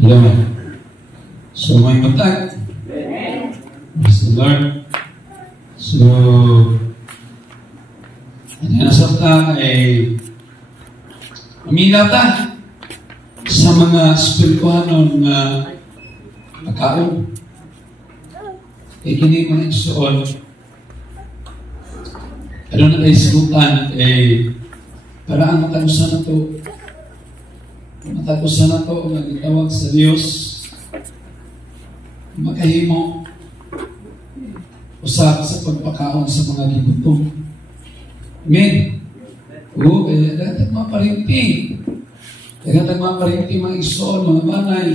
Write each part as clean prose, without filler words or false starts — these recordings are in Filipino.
Hello. So, may matag. Praise the Lord. So, ang nasakta ay mamila ta sa mga spirituanon na pagkaon. Kini mo na isuon. Ano na kayo sigutan para ang matagusan na ito. Matagusan na ito ang nagtawag sa Diyos. Makahimo usap sa pagpakaon sa mga gibutom. Amen. Oo, kaya dapat mga parinti. Kaya dapat mga parinti, mga isuon, mga banay,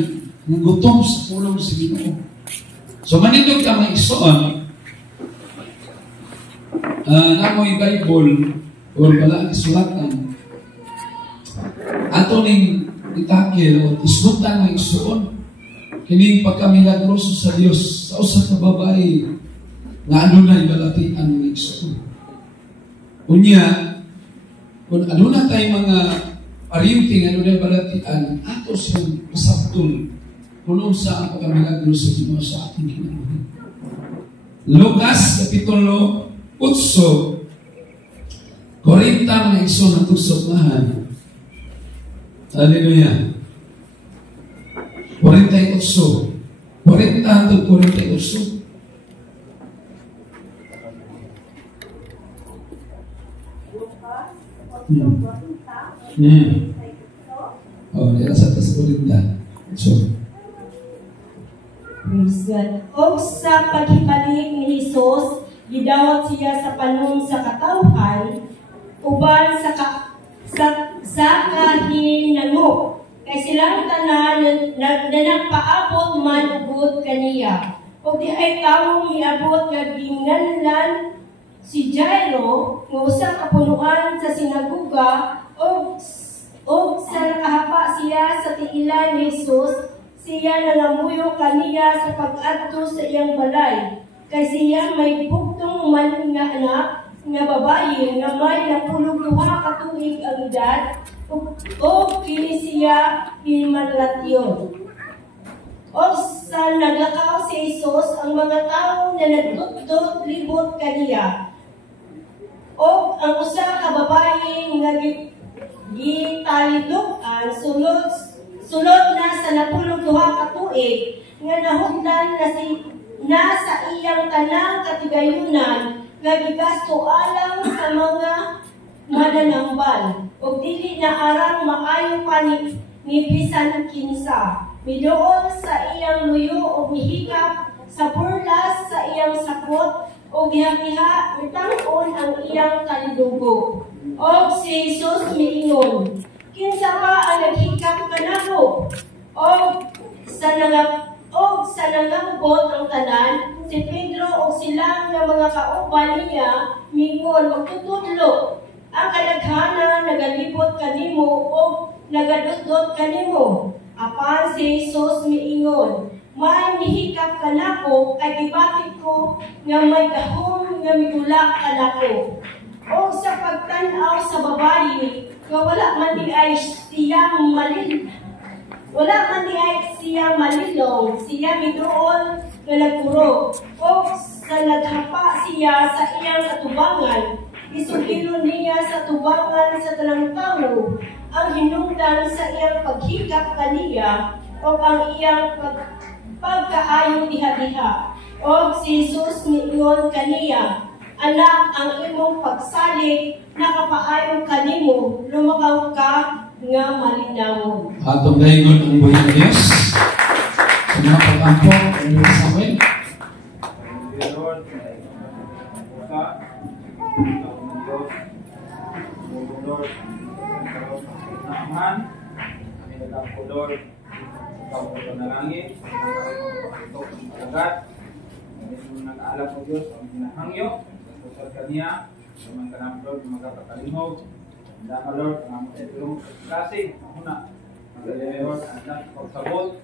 ng gutom sa pulong sa Ginoo. So, manindog ka mga isuon, namoy Bible, o wala ang isulatan, ato ning itakil, o isutan mga isuon, kining pagkamilagroso sa Diyos, sa usap na babae, na adunay balatian ng isuon. Unya, kung aduna tayo mga parinting, adunay balatian, ato siyang masabtol, kung sa ang pagkamilagroso sa Diyos sa ating kinabuhi. Lucas, Kapitulo 8, 40 mga iso na tugsoknahan. Hallelujah. 48. 40 hanggang 48. Oh, dia sa atas 40. So, praise God. O sa paghibalik ni Jesus, gidawat siya sa panahon sa katawhan, uban sa kahinango. Kay silang tanan na nagpaabot man ugod kaniya. O di ay tawong miabot nga ginganlan si Jairo, nga usa ka punuan sa sinaguga, o sa nakahapa siya sa tiilan ni Jesus, siya nalamuyo kaniya sa pag-adto sa iyang balay. Kay siya may bugtong man nga anak, nga babae, nga may napulog-duha ka tuig ang edad, o kini siya hinimanlatyon. O sa naglakaw si Jesus, ang mga tao na nagdudot libot kaniya. O ang usa ka babae nga gitalidukan sulod na sa napulog-duha ka tuig, nga nahugdan na sa iyang tanang katigayunan, nga gigasto alang sa mga mananambal, o dili na arang maayo pa ni bisan kinsa. Midoon sa iyang luyo o mihikap sa burlas sa iyang sakot, o gihakiha mitangon ang iyang kalidugo. O si Jesus miingon, kinsa pa ang naghikap kanako? O sa nangagbot ang tanan, si Pedro o silang nga mga kauban niya mingon magtutudlo. Ang kadaghanan nagalibot kanimo o nagadudot kanimo. Apan si Jesus miingon, may mihikap kanako kay gibatik ko nga may gahom nga mitulak kanako. O sa pagtan-aw sa babae, nga wala man di ay siyang malilong, siya midoon nga nagpuro. O sa naghapa siya sa iyang atubangan, isugilon niya sa tubangan sa tanang tao ang hinungdan sa iyang paghikap kaniya o ang iyang pagkaayo diha-diha. O si Jesus miingon kaniya, anak, ang imong pagsalig nakapaayo kanimo, lumakaw ka nga malinawon. atong dayon ang buhay ng Diyos. Sa mga pag-ampo, ang Diyos Samuel. Lord, naman, kami nagkakudor, pagkakudor na langit, ito ang malagat, nag-aalap mo Diyos, ang pinahangyo, pusat kaniya, naman ka naman Lord, magkakatalimog, ang dama Lord, ang among tulong kasi, muna, magaling Lord, ang pagsabot,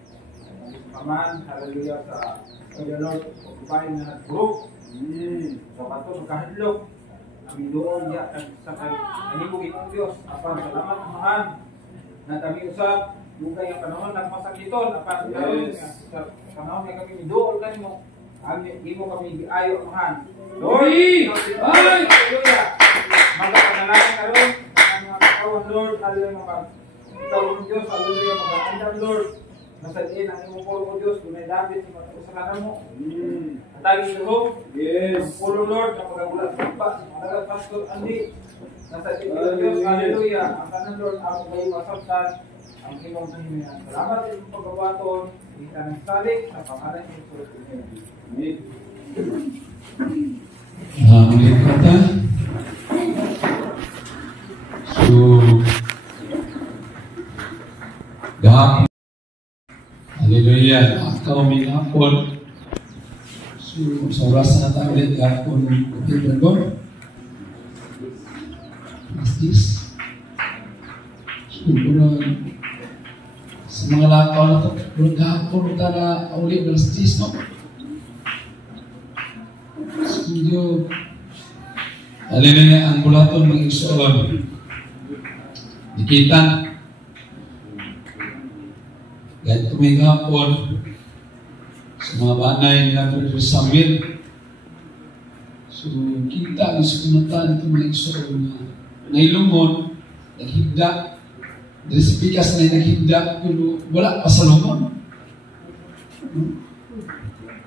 paman, hallelujah sa Lord, pagkubayin na nag-group, sa pato, magkahadlok, kami doon ya sa kanimo gitong Dios apan salamat mahan na kami usab Dugay ang panahon nagmasakiton apan karon sa panahon nga kami miduol kanimo imo kami giayo mahan. Lord, hallelujah. Magapanalangin karon ang mga katawan Lord, hallelujah. Ikaw ang Diyos, hallelujah. Mag-aandam Lord. Masadin ang imong pulo Diyos, dunay David sa kasalanan mo. Ang taging duho, ang pulo Lord, ang pagagulat pa, ang pastor Andy. Nasadin ang Diyos, hallelujah. Ang kanan Lord, ang kayo masabtan, ang imong panghimingan. Salamat sa imong pagkawaton, kita ng salik, sa pangalan ng Jesus. Amen. Ulit kata. So, gahapon. Hallelujah. Ako minapon. So, sa oras na tayo ulit gahapon. Okay, Dragon? Justice. So, sa mga lakaw na ito, gahapon na na ulit justice, no? Studio. Hallelujah. Ang bulaton ng igsoon. Dikitan. Kahit tumingapon sa mga banay nila Brother Samuel. So, kita ang sumunatan itong mga igsoon na nailungon, naghigda. Dari sa pikas na naghigda, pero wala pa sa lungon.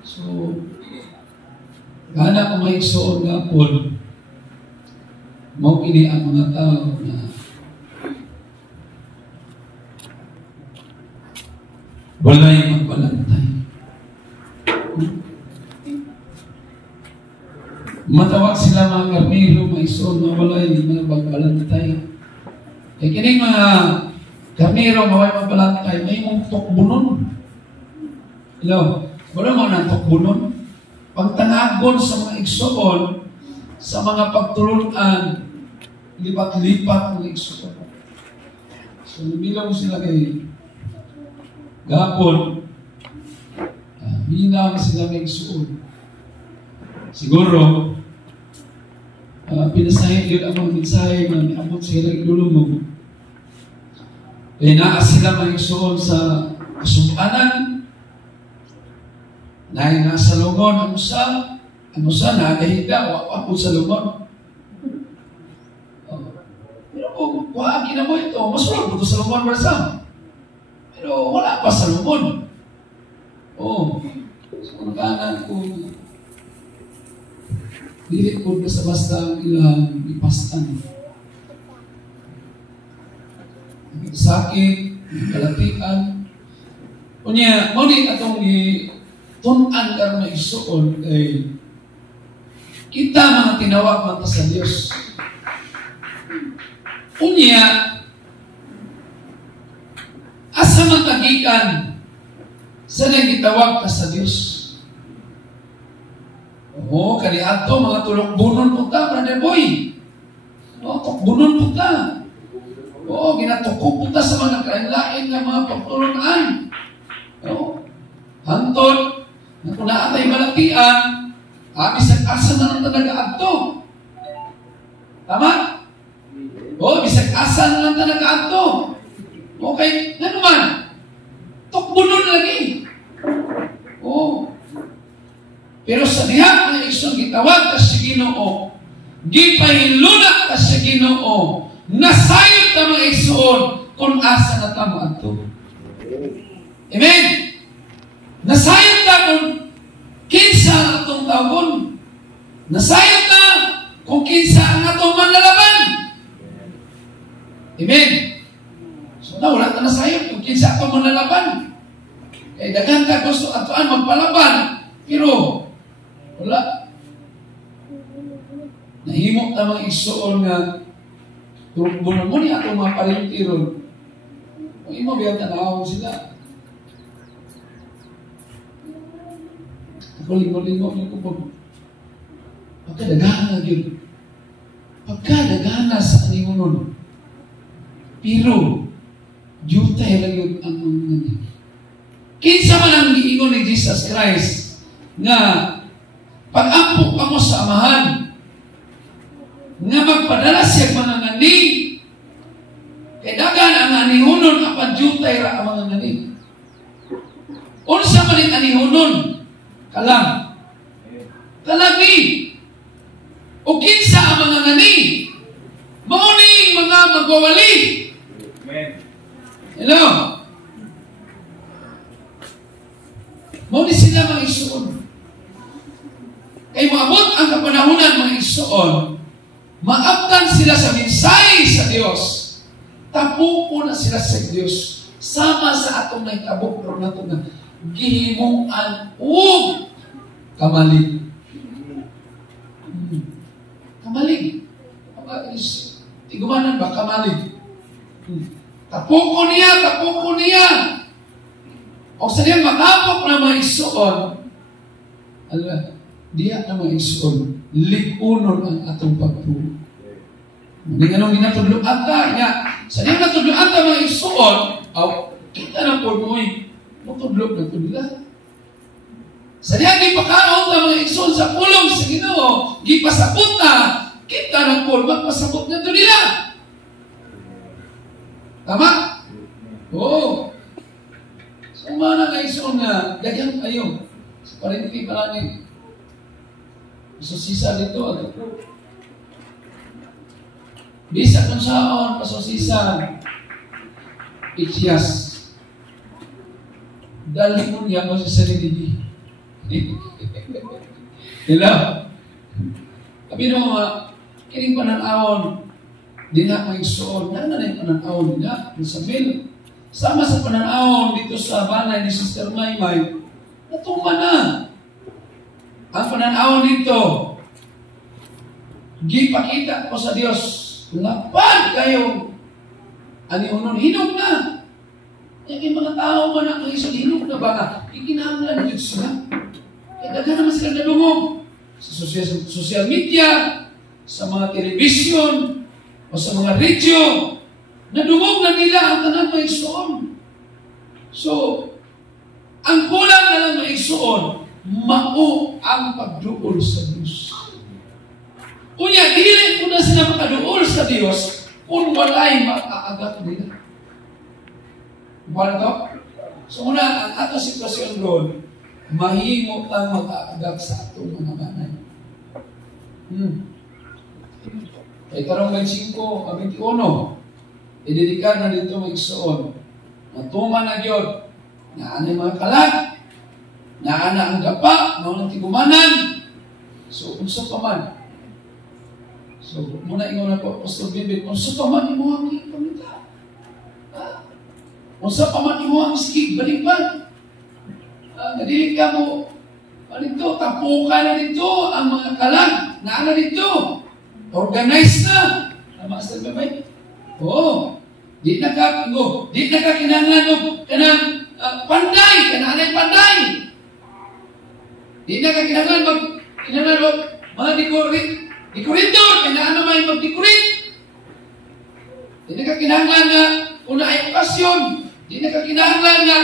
So, gana kung may igsoon nga po, mau ini ang mga tao na walay magbalantay. Matawag sila mga karnero, mga igsoon na walay magbalantay. E kining mga karnero, walay magbalantay, may mong tukbunon. Hello? Wala mo na tukbunon? Pagtanagon sa mga igsoon, sa mga pagtulunan, lipat-lipat ng igsoon. So, nabilang sila kay gapon, bilang sila ng igsoon. Siguro, pinasahin yun ang mga mensahe na niabot sa ilang ilulong. Kaya naas sila mga igsoon sa kasumbanan, na nasa lungon, ano sa nakahigda, wapapod sa lungon. Pero kung kuhakin na mo ito, masulog po ito sa lungon, Barsam. Pero wala pa sa lungon. So kanan kung dili po basta-basta ilang ipastan. Sakit, kalatian. Kunya, muli atong tunan karon na igsoon kay kita mga tinawag mata sa Dios. Unya asa man tagikan sa nagitawag ka sa Dios. Kani ato mga tulok-bunon punta, Brother Boy. Tukbunon punta. Ginatukop punta sa mga kain-lain ng mga pagtulunan. Hantod, na kung naatay malatian, bisag asa na ng talaga ato. Tama? Bisag asa na ng talaga ato. Okay, nga naman, tukbunon lagi. Pero sa diha ang igsoon gitawag ka sa Ginoo, gipahiluna ka sa Ginoo, nasayod ka mga igsoon kung asa na tamo ato. Amen? Nasayod ka kung kinsa ang atong tawon. Nasayod ka kung kinsa ang atong manlalaban. Amen? So wala ka nasayod kung kinsa atong manlalaban. Kaya daghan ka gusto atoan magpalaban, pero wala. Nahimok na mga igsoon nga turbunon mo niya itong mga parintiron. Kung imo biyang tanawag sila. Ako lingo-lingo niyo ko po. Pagkadagana yun. Pagkadagana sa kaningunon. Pero, jutay lang yun ang mga. Kinsa man ang giingon ni Jesus Christ nga pag-ampok ka mo sa amahan nga magpadala siya mga ngani kay dagan ang anihunon ang panjuta namatay ra ang mga ngani. Unsa man anihunon? Kalam. Kalami. O kinsa ang mga ngani? Mauning mga magwawali. Amen. Hello? Mauni sila mga isuon. Kay maabot ang kapanahunan mga isuon, maabtan sila sa minsay sa Dios. Tapupo na sila sa Dios. Sama sa atong naitabok pero nato na gihimuan ug kamalig. Kamalig. Tigumanan ba kamalig? Tapuko niya. O sa diyan makapok na mga isuon, diya na mga isuon, likunon ang atong pagpulo. Hindi nga nung ginatudluan ka niya. Sa diyan natudluan ka mga isuon, kita na po mo'y matudlog na ito nila. Sa diyan gipakaon ka mga isuon sa pulong sa Ginoo, gipasabot na, kita na po, magpasabot na ito nila. Tama? Oo. So, umana nga isuon nga, dagang kayo. Sa parinti palagi. So, sisa dito. Bisa kung saan, pasosisa. Ikyas. Dali mo niya mo sa sarili. Hello? Sabi mo nga, kining pananawon, di na may isuon. Yan na yung pananawon nila. Sabi, sama sa pananawon dito sa banay ni Sister Maymay, natuma na. Ang pananawon dito, gipakita ko sa Diyos, lapad kayo, aniunon, hinog na. Yung mga tao man ang isang hinog na ba na, ikinahanglan dito sila. Kaya daghan naman sila nadungog sa social media, sa mga television, o sa mga radio, nadungog na nila ang tanan may isuon. So, ang kulang na lang may isuon, mao ang pagduol sa Diyos. Kunya, dili ko na sila makaduol sa Diyos kung walay mag-aagat nila. Buwan to? So, una, ang ato sitwasyon doon, mahimo tang mag-aagat sa atong mga manay. Kaya karong 25, 21, idedikar na dito mag-isuon. Natuman na Diyod, na anay mga kalag, na ana ang gapa, mga tigumanan. So, unsa pa man. So, muna ingon ako, Pastor Bibig, unsa pa man imo ang ipamita? Unsa pa man imo ang skig, balikan. Nadili ka mo, dito, tapukan na dito, ang mga kalag, na ana dito. Organize na. Master Bibig? Oo. Di na ka kinanglan o kanang panday, kananay panday. Di na ka kinanglan mga dekorator, kanaan may mag-decorate. Di na ka kinanglan nga una ay okasyon. Di na ka kinanglan nga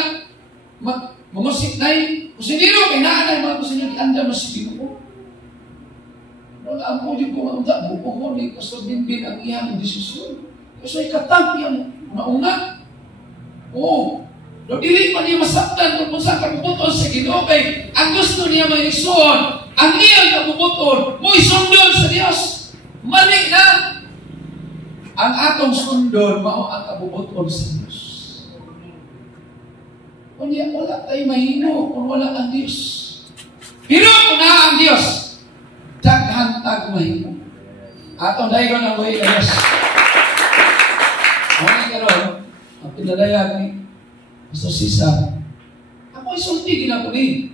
mamusik na kusinero, kanaan ay mga kusinero, anda masipin ko. Wala ang pwede ko mauta, buko ni Pastor Binbin ang iyang desisyon. Kasi katang yang nauna. Oo. Do dili pa niya masaktan kung sa kabubuton sa Ginoo kay ang gusto niya may isuon, ang iyang kabubuton, mo isundon sa Dios. Mali na. Ang atong sundon mao ang kabubuton sa Dios. Kunya wala tayo mahimo kung wala ang Dios. Pero kung na ang Dios, daghan tag mahimo. Atong dayon ang buhay Dios. Ano karon? Ang pinadayag ni Pastor Cesar. Ako isulti ginako ni.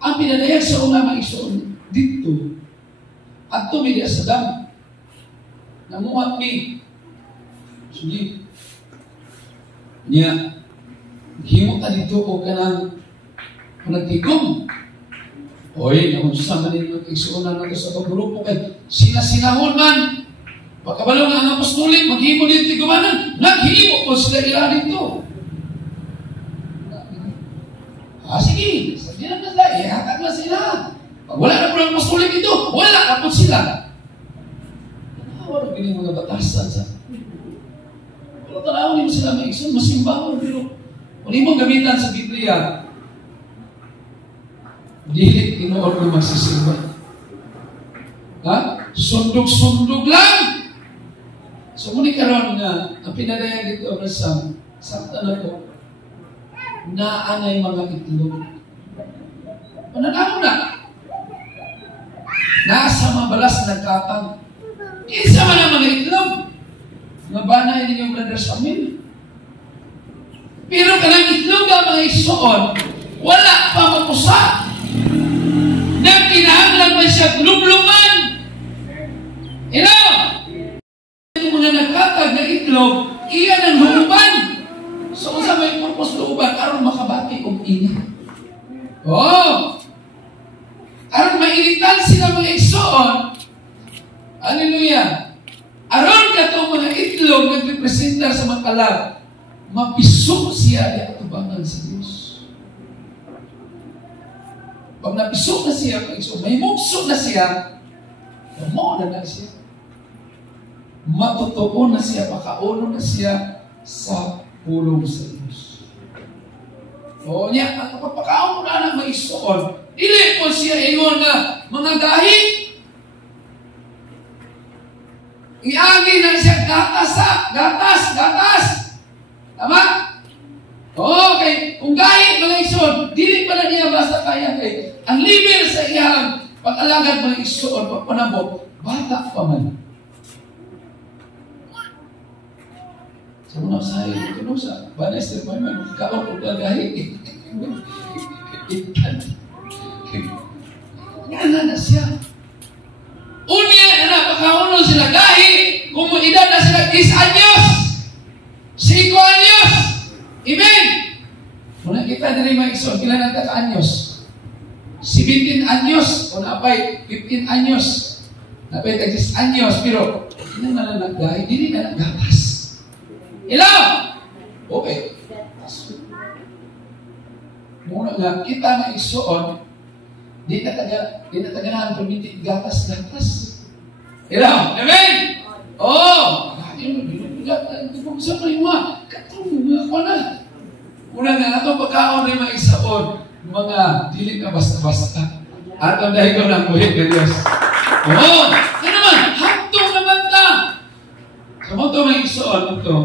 Ang pinadayag sa una maigsoon dito. At tumili sa dam. Namuhat ni. Sige. Niya. Himo ka dito o ka ng nagtigom. Oy, nakunsa man din mag-igsuunan nato sa pagrupo kay sinasinahon man. Pagkabalo nga ang apostolik, maghimo din tigumanan. Naghimo po sila ila dito. Sige. Sige na sila. Ihatag na sila. Pag wala na po ang apostolik dito, wala na po sila. Wala pining mga batasan sa. Pero tanaw mo sila maigsoon, masimbahan, pero kung di mo gamitan sa Biblia, dili tinuod mo magsisimba. Ha? Sundog-sundog lang. So muni karon nga ang pinadayan dito sa sakta na to, naanay mga itlog. Pananaw na. Nasa mabalas nagkatang. Isa man ang mga itlog. Nabanay ninyong brother sa amin. Pero kanang itlog ang mga igsoon, wala pa mapusa. Nagkinahanglan man siya glubluman. Yung mga nagkatag na itlog, iyan ang looban. So, sa may purpose looban, aron makabati kong init. Oh! Aron mainitan sila mga igsoon. Hallelujah! Aron ka itong mga itlog nagpipresenta sa mga kalag, mapisok siya di atubangan sa Diyos. Pag napisok na siya, may mukso na siya, mo na siya. Matutuon na siya, makaulo na siya sa pulong sa Diyos. O niya, at kapapakaon mo na ng maigsoon, dili po siya ingon na mga gahit. Iagi na siya gatas. Tama? Okay, kung gahit mga igsoon, dili pala niya basta kaya kay ang level sa iyang pag-alagad mga igsoon, pagpanabot, bata pa man. Sa mga sayo, ito sa banas na may magkaon o gagahit. Ikan. Nga na siya. Unya na napakauno sila gahi, kung edad na sila 10 anyos, 5 anyos. Amen! Muna kita din mga igsoon, kailan natin anyos? 17 anyos, o napay 15 anyos, napay 10 anyos, pero hindi na naggahi, hindi na naggapas. Ilaw! Okay. Muna nga, kita na igsoon, di na taganahan kung hindi gatas. Ilaw! Amen! Oo! Sa prima, katulong ako na. Una nga, itong pagkaon na mga igsoon, mga dili na basta-basta. At ang dahil ko ng buhit ng Diyos. Oo! Ano naman? Hantong naman ta! Sa mga ito mga igsoon, ito,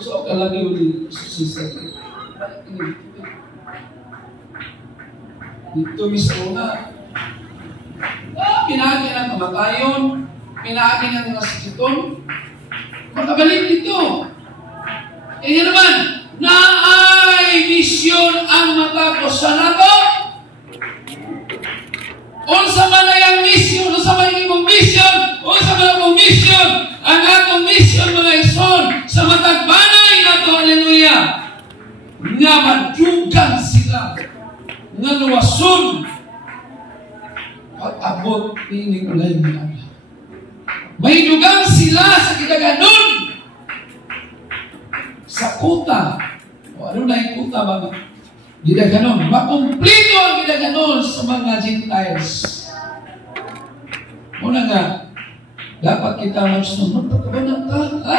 so, kalagi ulit susisa. Dito mismo na. Pinagin ang kamatayon, pinagin ang mga sakiton, makabalik dito. Eh naman, naay misyon ang matapos sa nato. Unsa man ay ang misyon, unsa man imong misyon, unsa man ang misyon, ang atong misyon mga igsoon sa matagbanay nato, hallelujah. Nga madugang sila, nga luwason, pag-abot ni ulay mga anak. May dugang sila sa kidaganon, sa kuta. O ano na yung kuta ba? Gidaganon. Makumplito ang gidaganon sa mga Gentiles. Muna nga, dapat kita magsunod. Pagkabanan ka, ha?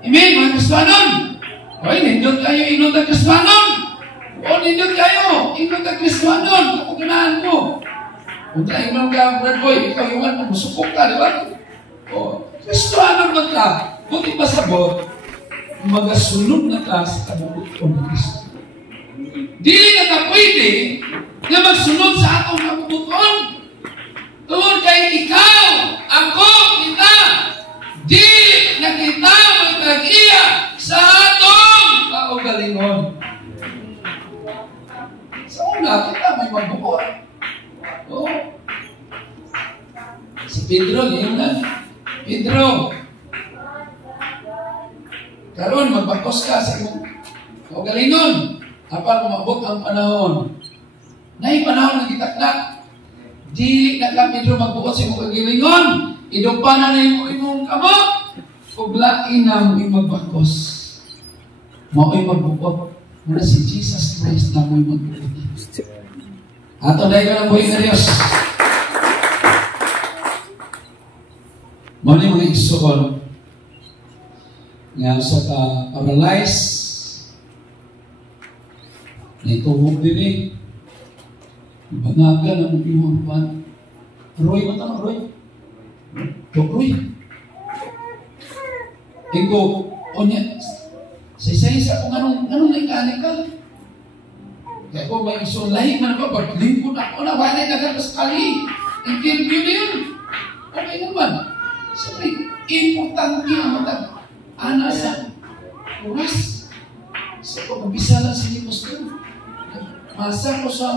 Amen, mga Kristiyanon. O, nindot kayo, inot ang Kristiyanon. O, nindot kayo, inot ang Kristiyanon. Kapaganahan mo. Kung tayo nung ka, Brad Boy, ikaw yung ano, masukok ka, di ba? O, Kristiyanon ba ka? Buti pa sabot, magasunod na ka sa kabubuton ng Kristo. Dili na ka pwede na magsunod sa atong kabubuton. Tungod kay ikaw, ako, kita, di na kita magtagiya sa atong kaugalingon. Sa una, kita may magbukod. Oo. Si Pedro, yun na. Pedro, karon magbakos ka sa imong kaugalingon. Apan umabot ang panahon. Nay panahon ng gitakdak. Di na ka Pedro magbuot sa imong kaugalingon. Idumpanan na imong kamot. Ug lain na mo magbakos. Mao'y magbukod. Muna si Jesus Christ na mo'y magbukod. Ato dahil ka ng buhay na Diyos. Mali mga igsoon. nga sa ka-paralyze, na ituhog din eh. Ibangagan ang iyong pan. Roy, matama, Roy? Roy. Ikaw, o niya, sa isa-isa kung anong naikani ka. Kaya kung may isang lahi man ba, lingkod ako na, wala na sekali. Interview na yun. Okay naman. Siyempre, importante ang matag. Ana sa oras. Sa pag-abisa lang si Pastor. Masa ko sa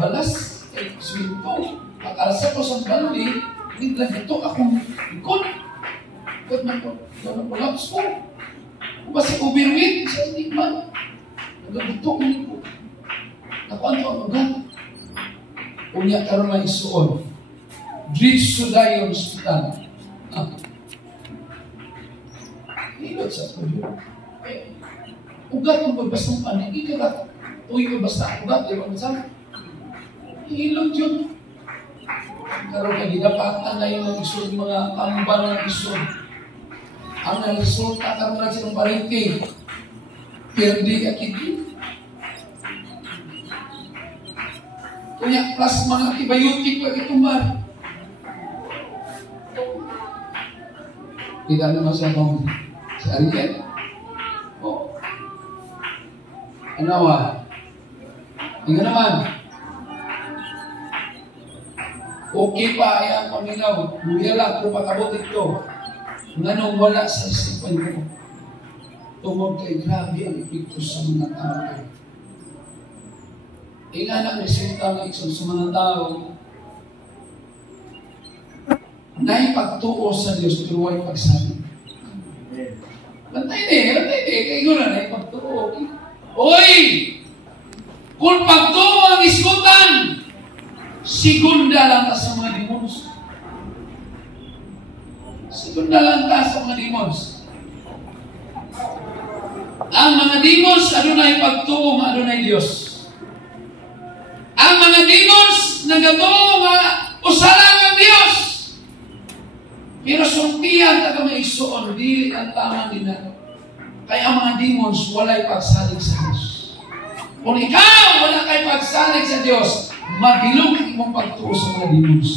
balas, swinto. Pag-alasa ko sa baldi, hindi lang ito akong ikot. Ikot na ko. Gano'n ko laps ko. Kung ba si overweight, siya hindi man. Nagabuto ko nito. Nakuan ko ang magat. Unya karon lang isuon. Diretso dayon hospital. Hilot sa tuyo. Ugat mo basta panig ka. Tuyo basta ugat, di ba masama? Hilot yun. Karon kay gidapatan na yung isod mga tambal ng isod. Ang resulta karon na silang palengke. Perdi akiti. Kaya plus mga antibiotic pa itumbar. Kita naman sa akong sa Ariel. O. Anawa. Tingnan naman. Okay pa ay ang paminaw. Luya lang kung makabot ito. Nganong wala sa isipan ko. Tungod kay grabe ang epekto sa mga tao. Nga na resulta ng isang sa mga tao na ipagtuo sa Diyos pero ay pagsabi. Bantay kayo na ipagtuo. Oy! Kung pagtuo ang iskutan, segunda lang ka sa mga demons. Segunda lang ka sa mga demons. Ang mga demons, adunay pagtuo, adunay Diyos. Ang mga demons, nagatuo nga usalang ang Diyos. Pero sumpiyan taga may isuon, dili ang tama din na. Kaya ang mga demons, walay pagsalig sa Diyos. Kung ikaw, wala kay pagsalig sa Diyos, mabilog imong pagtuo sa mga demons.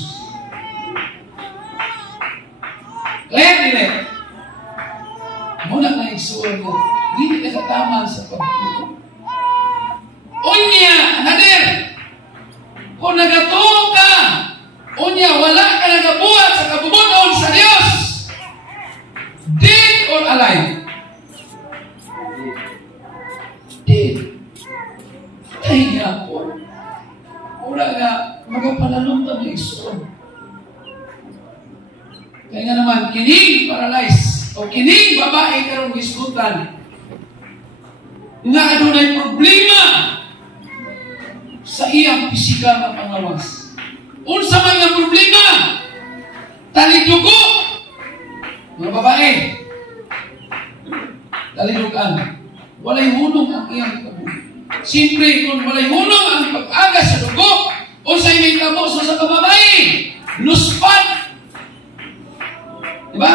Kaya nila, muna nga isuon mo, dili ka tama sa pagtuo. Unya, nadir, kung nagatuo ka, unya, wala ka nagabuhat sa kabubuton sa Diyos. Dead or alive? Dead. Kaya nga po, wala nga, magapalalong na isuon. Kaya nga naman, kining paralyzed, o kining babae karong iskutan, nga adunay problema sa iyang pisikal na pangawas. Unsa man nga problema? Talidugo. Mga babae, talidugan. Walay hunong ang iyang kabuhi. Siyempre, kung walay hunong ang pag-aga sa dugo, unsay may tabo sa kababae? Luspat. Diba?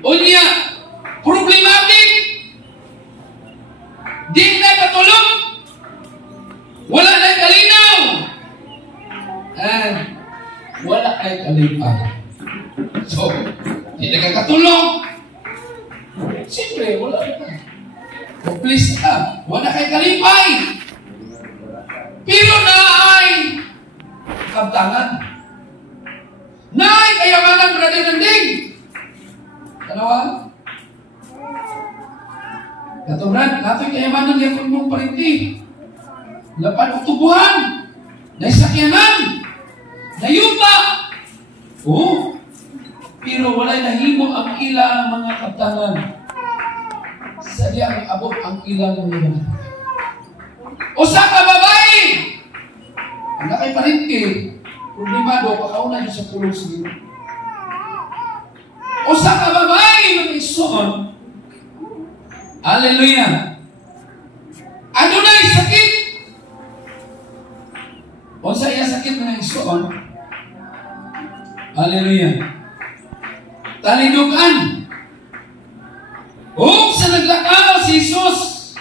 Unya, problematic. Di na katulog. Wala na kalinaw. And wala ay kalipay. So, di na kakatulog. Siyempre, wala na. O please ka, wala kay kalipay. Pero na ay kabtangan. Na ay kayamanan brother nanding. Kanawa? Katuran, natin kayamanan niya kung mong parinti. Lapan utubuhan, naisakyanan, nayupa. Oo. Pero walay nahimo ang ilang mga kabtangan. Sadya ang abot ang ilang mga. O sa kababae, ang nakay parinti, problemado, pakauna niyo sa pulong siguro. O sa kababae, mga isuon, hallelujah. Ano na sakit? O sa iya sakit mga isuon, hallelujah. Talidugan. O sa naglakaw si Jesus,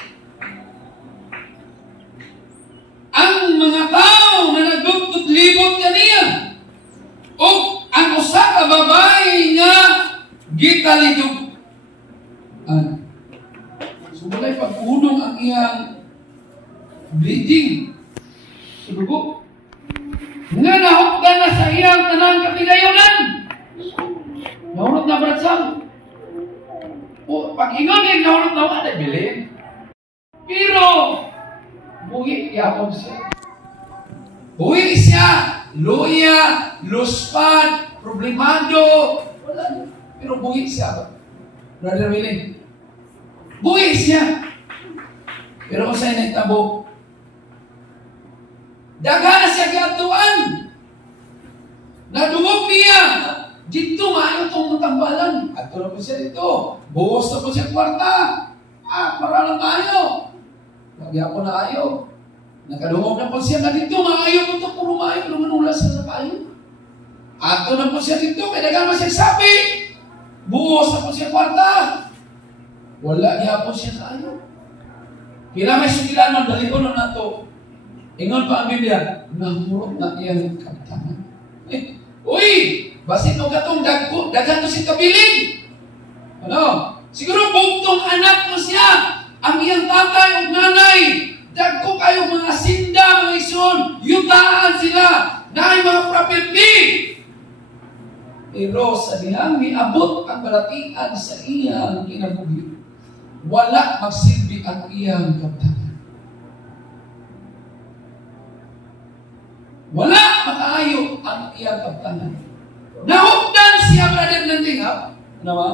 ang mga tao na nagdugtog-libot kaniya, o ang usa ka babae nga gitalidog. So walay pag-unong ang iyang bleeding. Sudugo. Nga nahukdan na sa iyang tanan kapigayonan. Nahulog na beratsang. O pag-ingon yung nahulog na wala, bilin. Pero, buhi yapon siya. Buhi siya. Luya, luspad, problemado. Wala. Pero buhi siya. Brother Willing. Buhi siya. Pero kung sa'yo na itabo, daga na siya gatuan. Nadungog niya. Dito maayo itong matambalan. At tulad po siya dito. Buhos na po siya kwarta. Para lang maayo. Lagyan po na ayo. Nakadungog na po siya na dito. Maayo po ito. Puro maayo. Lumanulas sa kayo. At tulad po siya dito. Kaya daga na siya sabi. Buhos na po siya kwarta. Wala niya po siya kayo. Kila may sukilanon. Dali ko na ito. Ingon pa ang Biblia, nahurot na iyang kapitanan. Uy! Basit mo katong dagan to si kabilin. Ano? Siguro bugtong anak mo siya. Ang iyang tatay o nanay. Dagko kayo mga sinda, mga ison. Yutaan sila. Naay mga property. Pero sa dihang miabot ang balatian sa iyang kinabuhi. Wala magsilbi ang iyang kapitanan. Wala makaayo ang iyang kapitanan. Nahukdan siya, brother, ng tingap. Ano ba?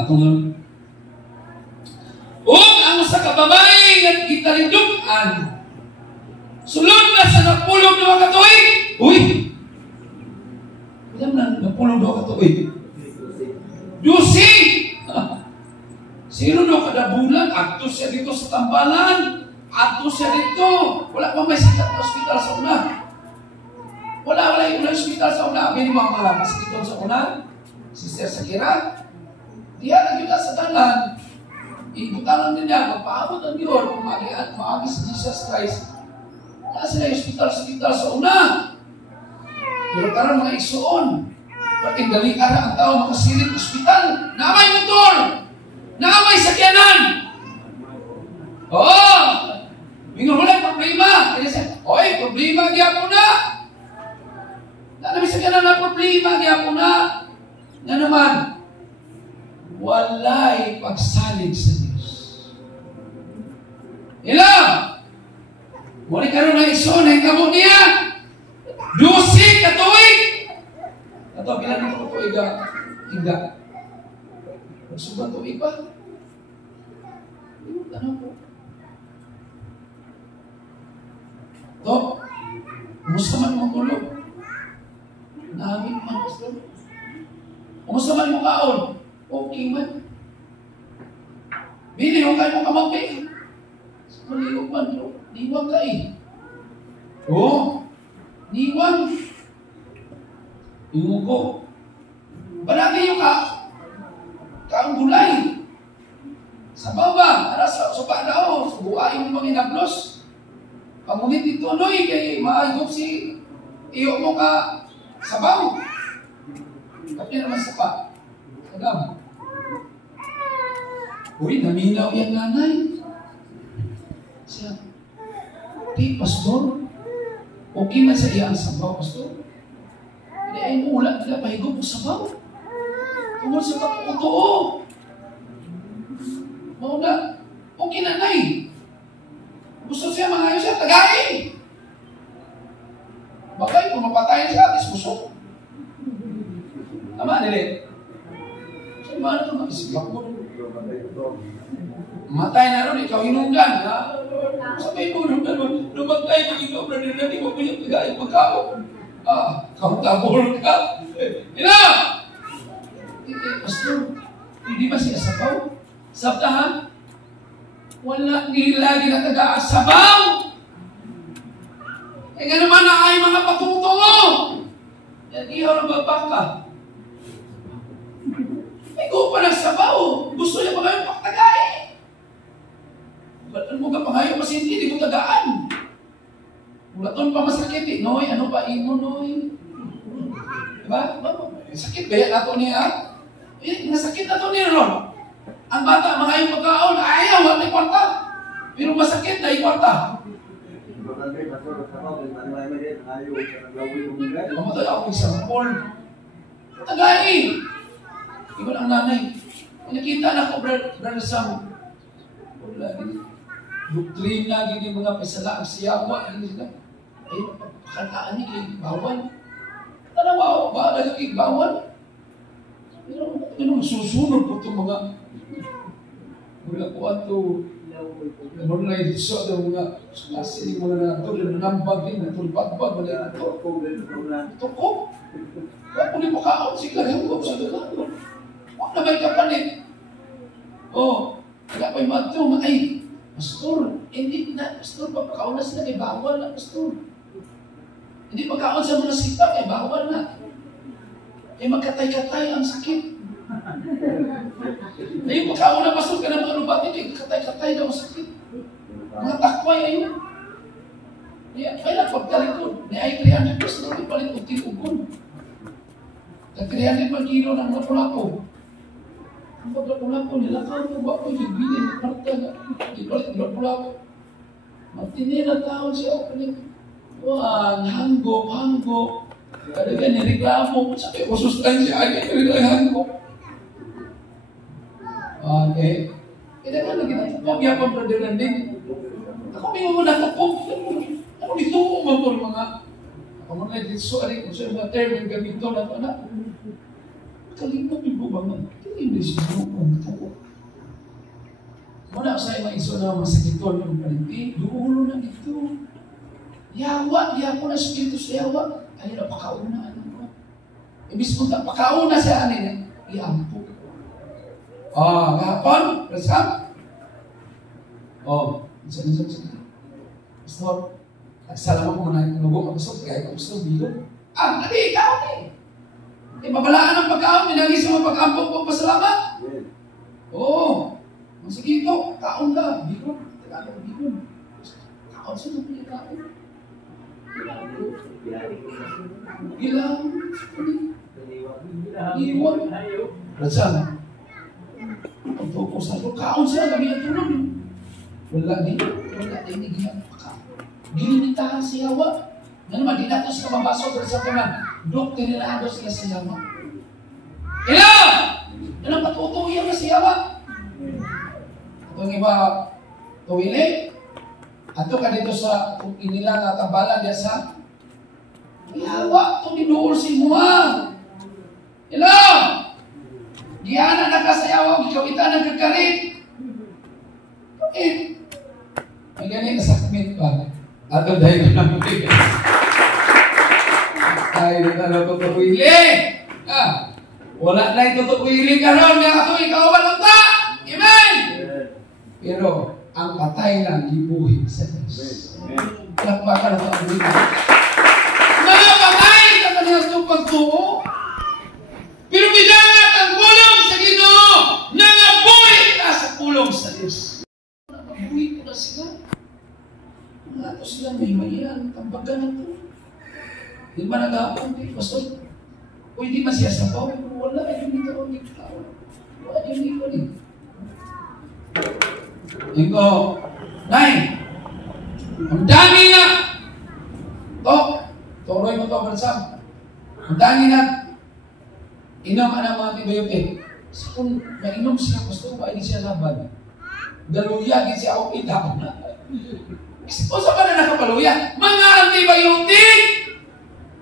Atong ang sa kababae nga gitalindukan. Sulod na sa napulog na katuig. Uy! Alam na, napulog na katuig. Dusi! Sino daw kada bulan? Akto siya dito sa tambalan. Akto siya dito. Wala pa may sikat na ospital sa una. Wala yung ospital sa una. May mga hospital sa una. Sister Sakira. Diya na yun sa tanan. Ibutangan din niya. Magpaabot ang Diyos. Maagi si Jesus Christ. Wala sila yung ospital sa una. Pero karon mga igsoon. Pating dali ara ang tao makasilip ospital. Namay motor. Namay sakyanan. Oo. Mingon wala problema. Kaya siya, oy, problema gyapon na. Nabi sa kanan na problema gyapon na. Nga naman, walay pagsalig sa Diyos. Ila, wala karon na iso na ikamo niya. Dusi katuig. Ato bilang ito katuig hingga. Sugat tuig pa. Ano po? To, kumusta man mo tulog? Namin man gusto. Kumusta man mo kaon? Okay man. Bili yung kayo mo kamagpay. Maliyog man, niwag ka eh. Oo, niwag. Iwag ko. Barami yung kaang gulay. Sa baba, para sa sopa daw, subuhay yung mga inablos. Pamunit ito, noy, kay maayog si iyo mo ka sabaw. Kapya naman sapa. Sagam. Uy, naminaw yung nanay. Siya, di, pastor, okay man sa iya ang sabaw, pastor. Hindi ay ulat nila, pahigo po sabaw. Tungkol sa kaputoo. Mauna, okay nanay. Gusto siya mga ayos siya, tagay. Bagay, kung mapatayin siya, atis busok. Tama, nili. Siya, maano ito mag-isipag mo? Matay na ron, ikaw hinunggan. Sabi mo, lumagtay ko ikaw, brother, na di mo pinag tagay pagkao. Kabul ka. Ina! Pastor, hindi ba siya sabaw? Sabtahan? Wala nila ginataga-sabaw. Eh nga naman na ay mga patutungo. Yan ihaw na babaka. Ay ko pa ng sabaw. gusto niya pangayon, pakatagay. Ba't mo ka pangayon, kasi hindi mo tagaan. Mula doon pa masakit eh. Noy, ano pa imo, Noy? Diba? Sakit ba yan nato niya? Nasakit na to niya, Ron. Ang bata, mga pagkaon, ayaw, wala yung kwarta. Pero masakit na yung kwarta. Mamatay ako isang Paul. Tagay! Iba ang nanay. Nakita na ko, Brother Sam. Wala, doktrina, gini mga pasala, ang siyawa, gini sila. Ay, pagkakaan niya, kay bawal. Tanawa, ba, nagkakig bawal? Ano, susunod po itong mga mula po ato, mula na iso ato mga klase, mula na ito, nanambag din, natulpagbag, mula na ito. Tukok. Kaya po ni makaon, sigla yung sa doon. Huwag na may kapalit. Kaya pa'y mato, ay, Pastor, hindi na, Pastor, pagpakaon na sila, bawal na, Pastor. Hindi pagkaon sa mga sita, bawal na. Magkatay-katay ang sakit. Pagkaon na, Pastor, ka na mga lubatin, katay-katay daw ang sakit. Mga takway ayun. Kaya pagtalikod, ni ay 300 Pastor, ipalit o tinugon. Nag-300 kilo ng lapu-lapu. Ang lapu-lapu, nilakaw mo ba ko, higbilin, marta na, ipalit ng lapu-lapu. Magtinira taon siya, hanggo. Kada ka nireklamo, sabi ko, sustansya, ay nireklamo ko. Okay. Kaya ka lagi na, pagyapan brother Landing. Ako may mga natakop. Ako dito ko mga ako mga dito, sorry, kung sa'yo mga term yung gamito na ito, anak. Kalimot yung bubangan. Hindi siya mo ito. Muna sa mga iso na masakiton yung palimpi, duulo na dito. Yawa, ko na spiritu sa yawa. Ay, napakauna, ko. Ibig punta, pakauna sa anin, iampo. Gapon, rasam. Isa. Pastor, nagsalaman ko muna yung nubong, Pastor, kaya ko gusto, biyo. Hindi, ikaw eh. Mabalaan ang pagkaon, minagis mo pagkampong po pasalamat. Sige ito, kaon ka, biyo. Tagalog, biyo. Kaon sa ito, biyo kaon. Ilang. Iwan. Rasam. Ang focus na ito, kaon siya, kami ang tulog. Wala din ginapakaon. Gininitahan si Yawa. Nga naman, di natin sila mabasok sa tunan. Doktrinado sila sa Yawa. Ilang! Yan ang patutuyan na si Yawa. Itong iba, tuwili. Ato ka dito sa inilang kabalan diya sa Yawa, ito dinuol si Muha. Ilang! Diana nakasayaw, ikawitan ng kakarit. May ganit na sakmit pa. Ato dahil na namin. Ay, natalo ko tutuwili. Wala na ito tutuwili ka ron. Nga ato ikaw walang ta. Amen! Pero, ang patay lang ibuhin sa Diyos. Nakbaka na ito ang buhay. Mga patay ka na nasa pagtuo. Pero bidangat ang pulong sa Ginoo. Nangabuhi ka sa pulong sa Diyos. Nangabuhi ko na sila. Mga ito sila may mayan. Tambagan na ito. Di ba nag-aapang din? Pastor, pwede man siya sa pawin. Wala, yun dito ang ikaw. Wala, yun dito din. Ito. 9. Ang dami na. Turoy mo ito, Bansam. Ang dami na. Inom ka ng mga antibiotic. So, kung mainom siya, gusto ba, hindi siya laban. Daluyagin siya ako itapon na. O sa pa na nakapaluya? Mga antibiotic!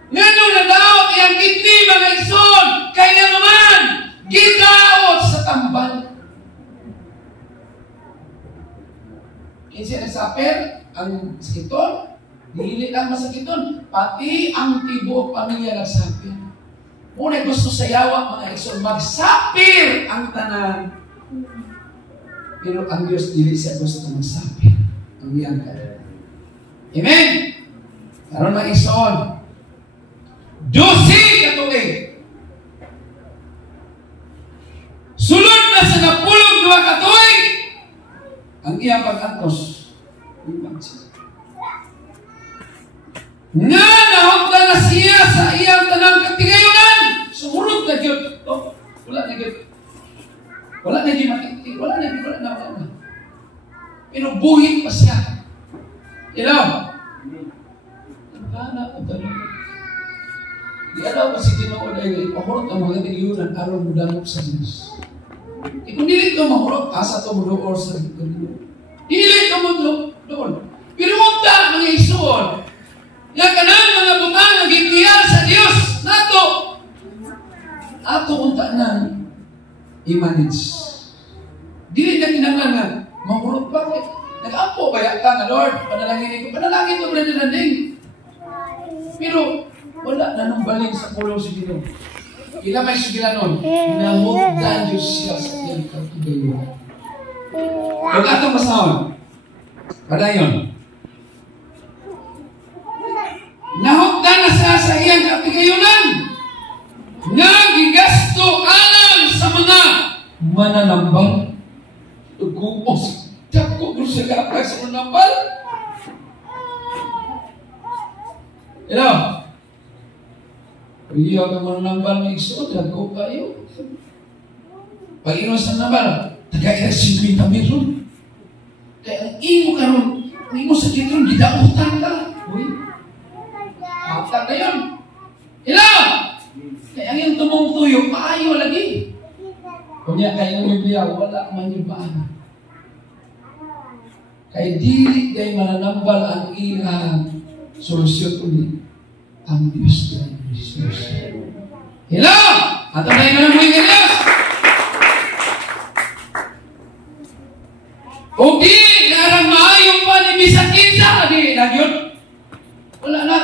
Ngayon na daw, ang kidney mga ison, kaya naman, gidaot sa tambal. Kinsi nagsaper, ang sakiton, dili lang masakiton, pati ang tibuok pamilya nagsaper. Muna gusto sa Yawa, mga ison, magsapir ang tanan. Pero ang Diyos dili siya gusto magsapir. Ang iyang kanan. Amen? Karon mga ison, 12 katuig. Sulod na sa napulog ang iyang pag-antos. Nga nahugda na siya sa iyang tanang katigayunan. Sumurot na yun. Oh, wala na yun. Wala na yun matitig. Wala na. Pero buhit pa siya. Ilaw. Nagkana ko talaga. Di alaw kasi Ginoo dahil pahurot ang mga tigayunan aron mo damok sa Diyos. Kung dili ka mahurot, asa to mo doon sa Ginoo. Dili ka mo doon. Pero munta mga isuon. Yang kanang mga butang nagintiyal sa Diyos nato. Ato unta na i-manage. Dili na kinahanglan mahurot pa. Nag-ampo ba ka nga Lord? Panalangin ko brother. Pero wala na nang baling sa pulong si Ginoo. Ila may sigila nun. Nahugdan Diyos siya sa iyang katigayunan. Huwag atong masahon. Padayon. Nahugdan na siya sa iyang katigayunan. Nga gigasto alam sa mga mananambal. Ugupos. Dako kung siya kapag sa mananambal. Hello? Iya ka mananambal ng iso, dako kayo. Pag-inom sa nambal, taga-ira 50 meron. Kaya ang imo karon, ang imo sa kitron, gidautan ka. Uy, haptan na yun. Hello? Kaya ang iyong tumong tuyo, maayo lagi. Kunya kayo ng Biblia, wala man yung paano. Kaya dili kayo mananambal ang ilang solusyon ulit. Ang Diyos na Jesus. Hello! Ato na yung mga Diyos! O di, narang maayong pa ni Bisag Kinsa. Di, nagyon. Wala na.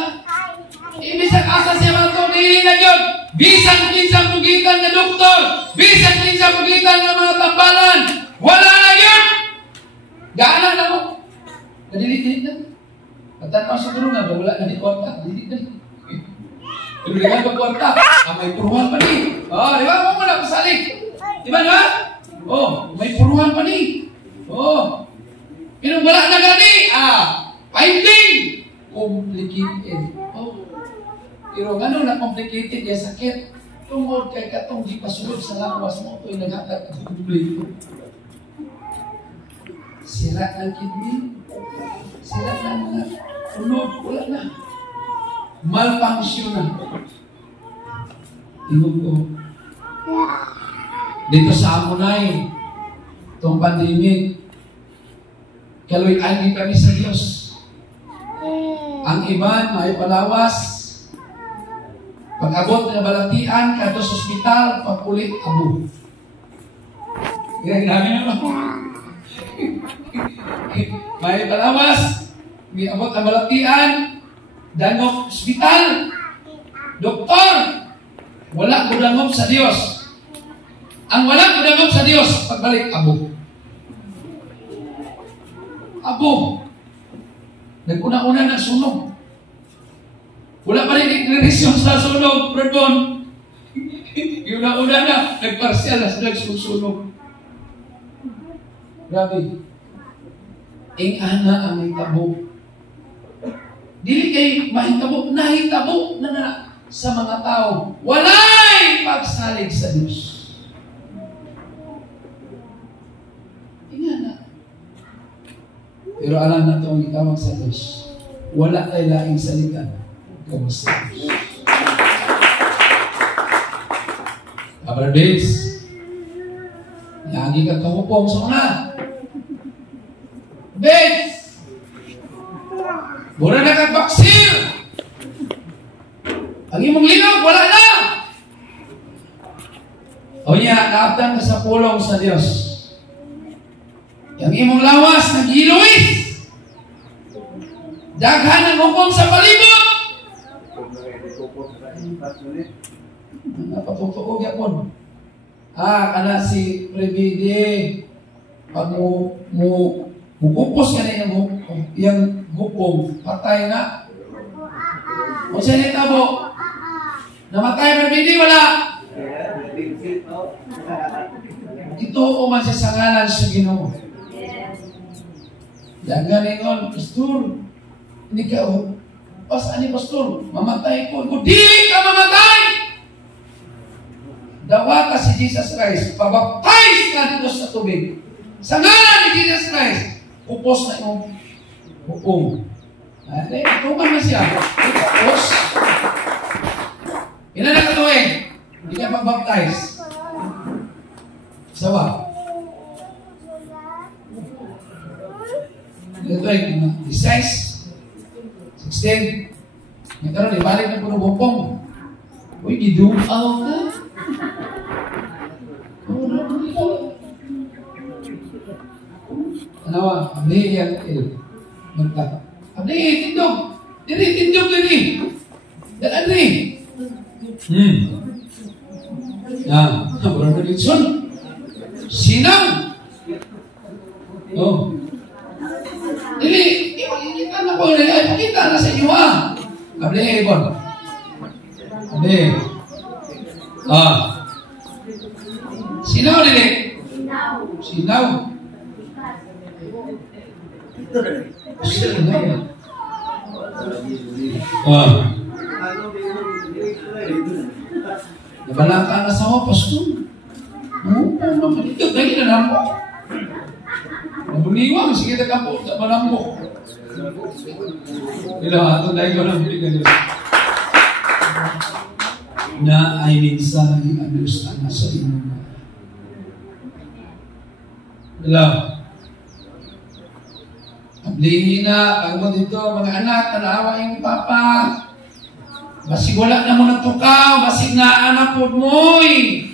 Bisag asa siya mga ito, di nagyon. Bisag Kinsa pugitan na doktor. Bisag Kinsa pugitan na mga tambalan. Wala na yun. Gaana na mo. Kadili-dili na. Patan mo sa tulungan, wala na di kontak. Dili-dili. Pero dengan pagkuanta, may puruhan pa ni. Oh, di ba? Mo na pasalik. Di ba na? Oh, may puruhan pa ni. Oh. Pero wala na gani. Finding. Complicated. Oh. Pero gano'n na complicated yung sakit. Tungod kay katong di pasulod sa lawas mo ito'y naghatag ang kumplito. Sira ng kidney. Sira ng mga unod. Wala na. Malfunction na. Tingog ko. Dito sa Amunay, itong pandemic, kaluy-ani kami sa Diyos. Ang iban, may palawas. Pag-abot na balatian, kato sa ospital, pag-ulit, abo. Kaya namin naman. May palawas, may abot na balatian, dangog ospital, doktor, wala ko dangog sa Diyos. Ang wala ko dangog sa Diyos, pagbalik, abo. Abo. Naguna-una ng sunog. Wala pa rin ignirisyon sa sunog, Bradbon. Yung nauna na, nagparsyal na sa nagsusunog. Grabe. Ana ang may tabo. Dili kay mahitabo, nahitabo na sa mga tao. Walay pagsalig sa Diyos. Tingnan na. Pero alam na ito ang itawag sa Diyos. Wala tayo laing saligan. Kamusta Diyos. Brother Davis, yagi ka kahupong sa una. Davis! Mura na kag-baksir! Ang imong linog, wala na! O niya, naabdan ka sa pulong sa Diyos. Ang imong lawas, nag-iluwis! Daghan ang hukom sa palibot! Napatutuog yapon. Kana si Prebide, pag mukupos ka na yung hukom, patay na. O siya nitabo, namatay Prebide, wala. Ito o man siya sa ngalan sa Ginoo. Jangan ingon, Pastor, hindi ka, pasaan ni Pastor, mamatay ko. Kung dili ka mamatay, dawa ka si Jesus Christ, pabaptize ka dito sa tubig. Sa ngalan ni Jesus Christ, upos na yung hukom. Tuman na siya. Upos. Ina na katuwing, hindi ka pabaptize. Sawa. Katuwing, 16, 16. Nagkaroon, ibalik na puno bupong. Uy, giduaw ka. Anawa, abli yan magta. Abli, tindog. Diri, tindog diri. Dan diri. Nah, Brother Wilson. Sinang. Oh. Diri, kita na ko na ipakita na sa inyo ha. Abli, Ibon. Abli. Sinaw diri. Sinaw. Nabalaka na sa wapas ko. Ito, lagi na lang mo. Nabuniwang, sige na ka po, sa malang mo. Ila, ito dahil ko lang bigyan nila. Na ay minsan ang Diyos na nasa inyo. Ila, ablihin na, pag mo dito, mga anak, nanawa yung papa. Basig wala na mo natukaw, basig na anak po mo'y.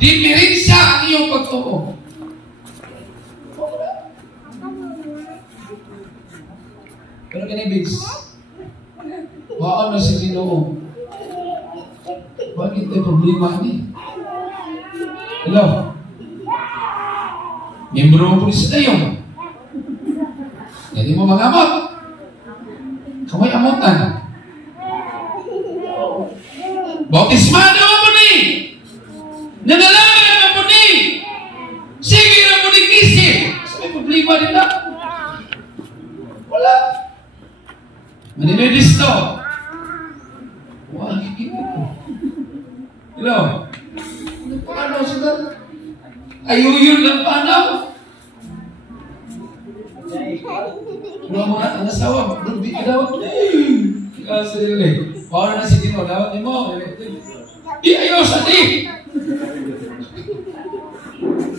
Diferensya ang iyong pagtuo. Pero kanibig, waan na si Ginoo. Bakit may problema ni? Hello? Membro po sa tayo. Hindi mo mangamot. Kamay amotan. Bautismado mo ni. Nanalaman mo ni. Sige na mo ni kisi. So may problema din na. Wala. Maninidis to. Wala kikita ko. Hello? Paano sila? Ayuyon lang panaw. Wala mo na ang asawa. Hindi ka daw. Sarili. Paano na si Dino? Dapat mo. Ayos, ati!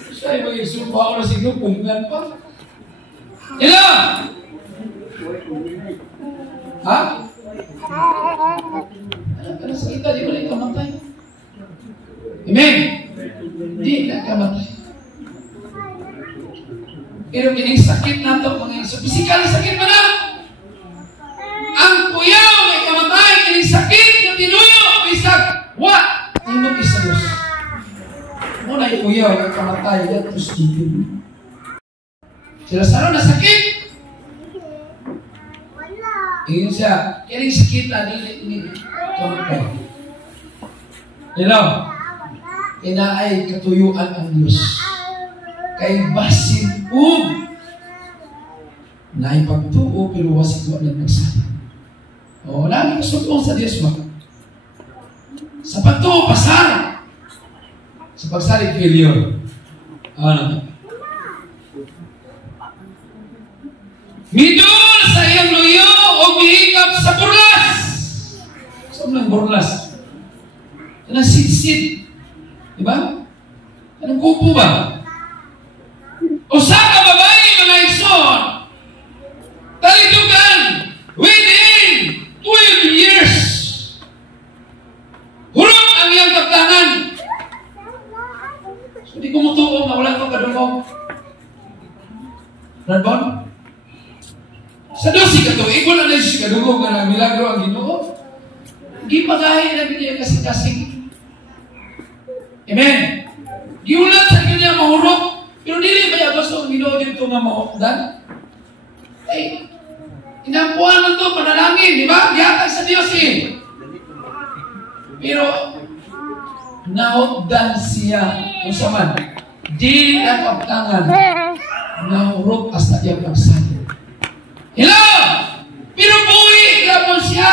Siya'y mag-isumpa ako na siguro. Punggan pa. Hello! Ha? Ano sa kita? Di ba na ikamatay? Amen? Di na kamatay. Pero kining sakit na ito, mga iso. Pisikal sakit mo na! Ang kuyaw may kamatay, kining sakit na tinuyo, bisag, wa! Ay mo isa Diyos. Muna yung kuyaw may kamatay, yan ito sige. Sila saro na sakit. Ingin siya, kining sakit na nili kamatay. Hello? Inaay katuyuan ang Diyos. Kay basin na ipagtuo pero wasig wala nagsama. O, lagi sulong sa Diyos ba? Sa pagtuo, pasar. Sa pagsalig, failure. Ano? Midol sa iyang luyo o mihikap sa burlas. Saan lang burlas? Anong sit-sit? Diba? Anong kupo ba? O sa kababae mga igsoon, talitugan within 12 years. Hurot ang iyang kaptangan. So di ko mutuong na wala ko kadungog. Radbon? Sa 12 katuig, wala na siya kadungog na milagro ang Ginoo. Di magahin na binigyan kasing-kasing. Amen? Giulat sa kanya mahurot. Pero dili ba yung gusto ang Ginoo dito nga maokdan? Ay, inampuan lang ito, panalangin, di ba? Yatag sa Diyos eh. Pero, naokdan siya, kung saman, di nakaptangan, nahurot hasta iyang pagsalit. Hello? Pero buhi lamang siya.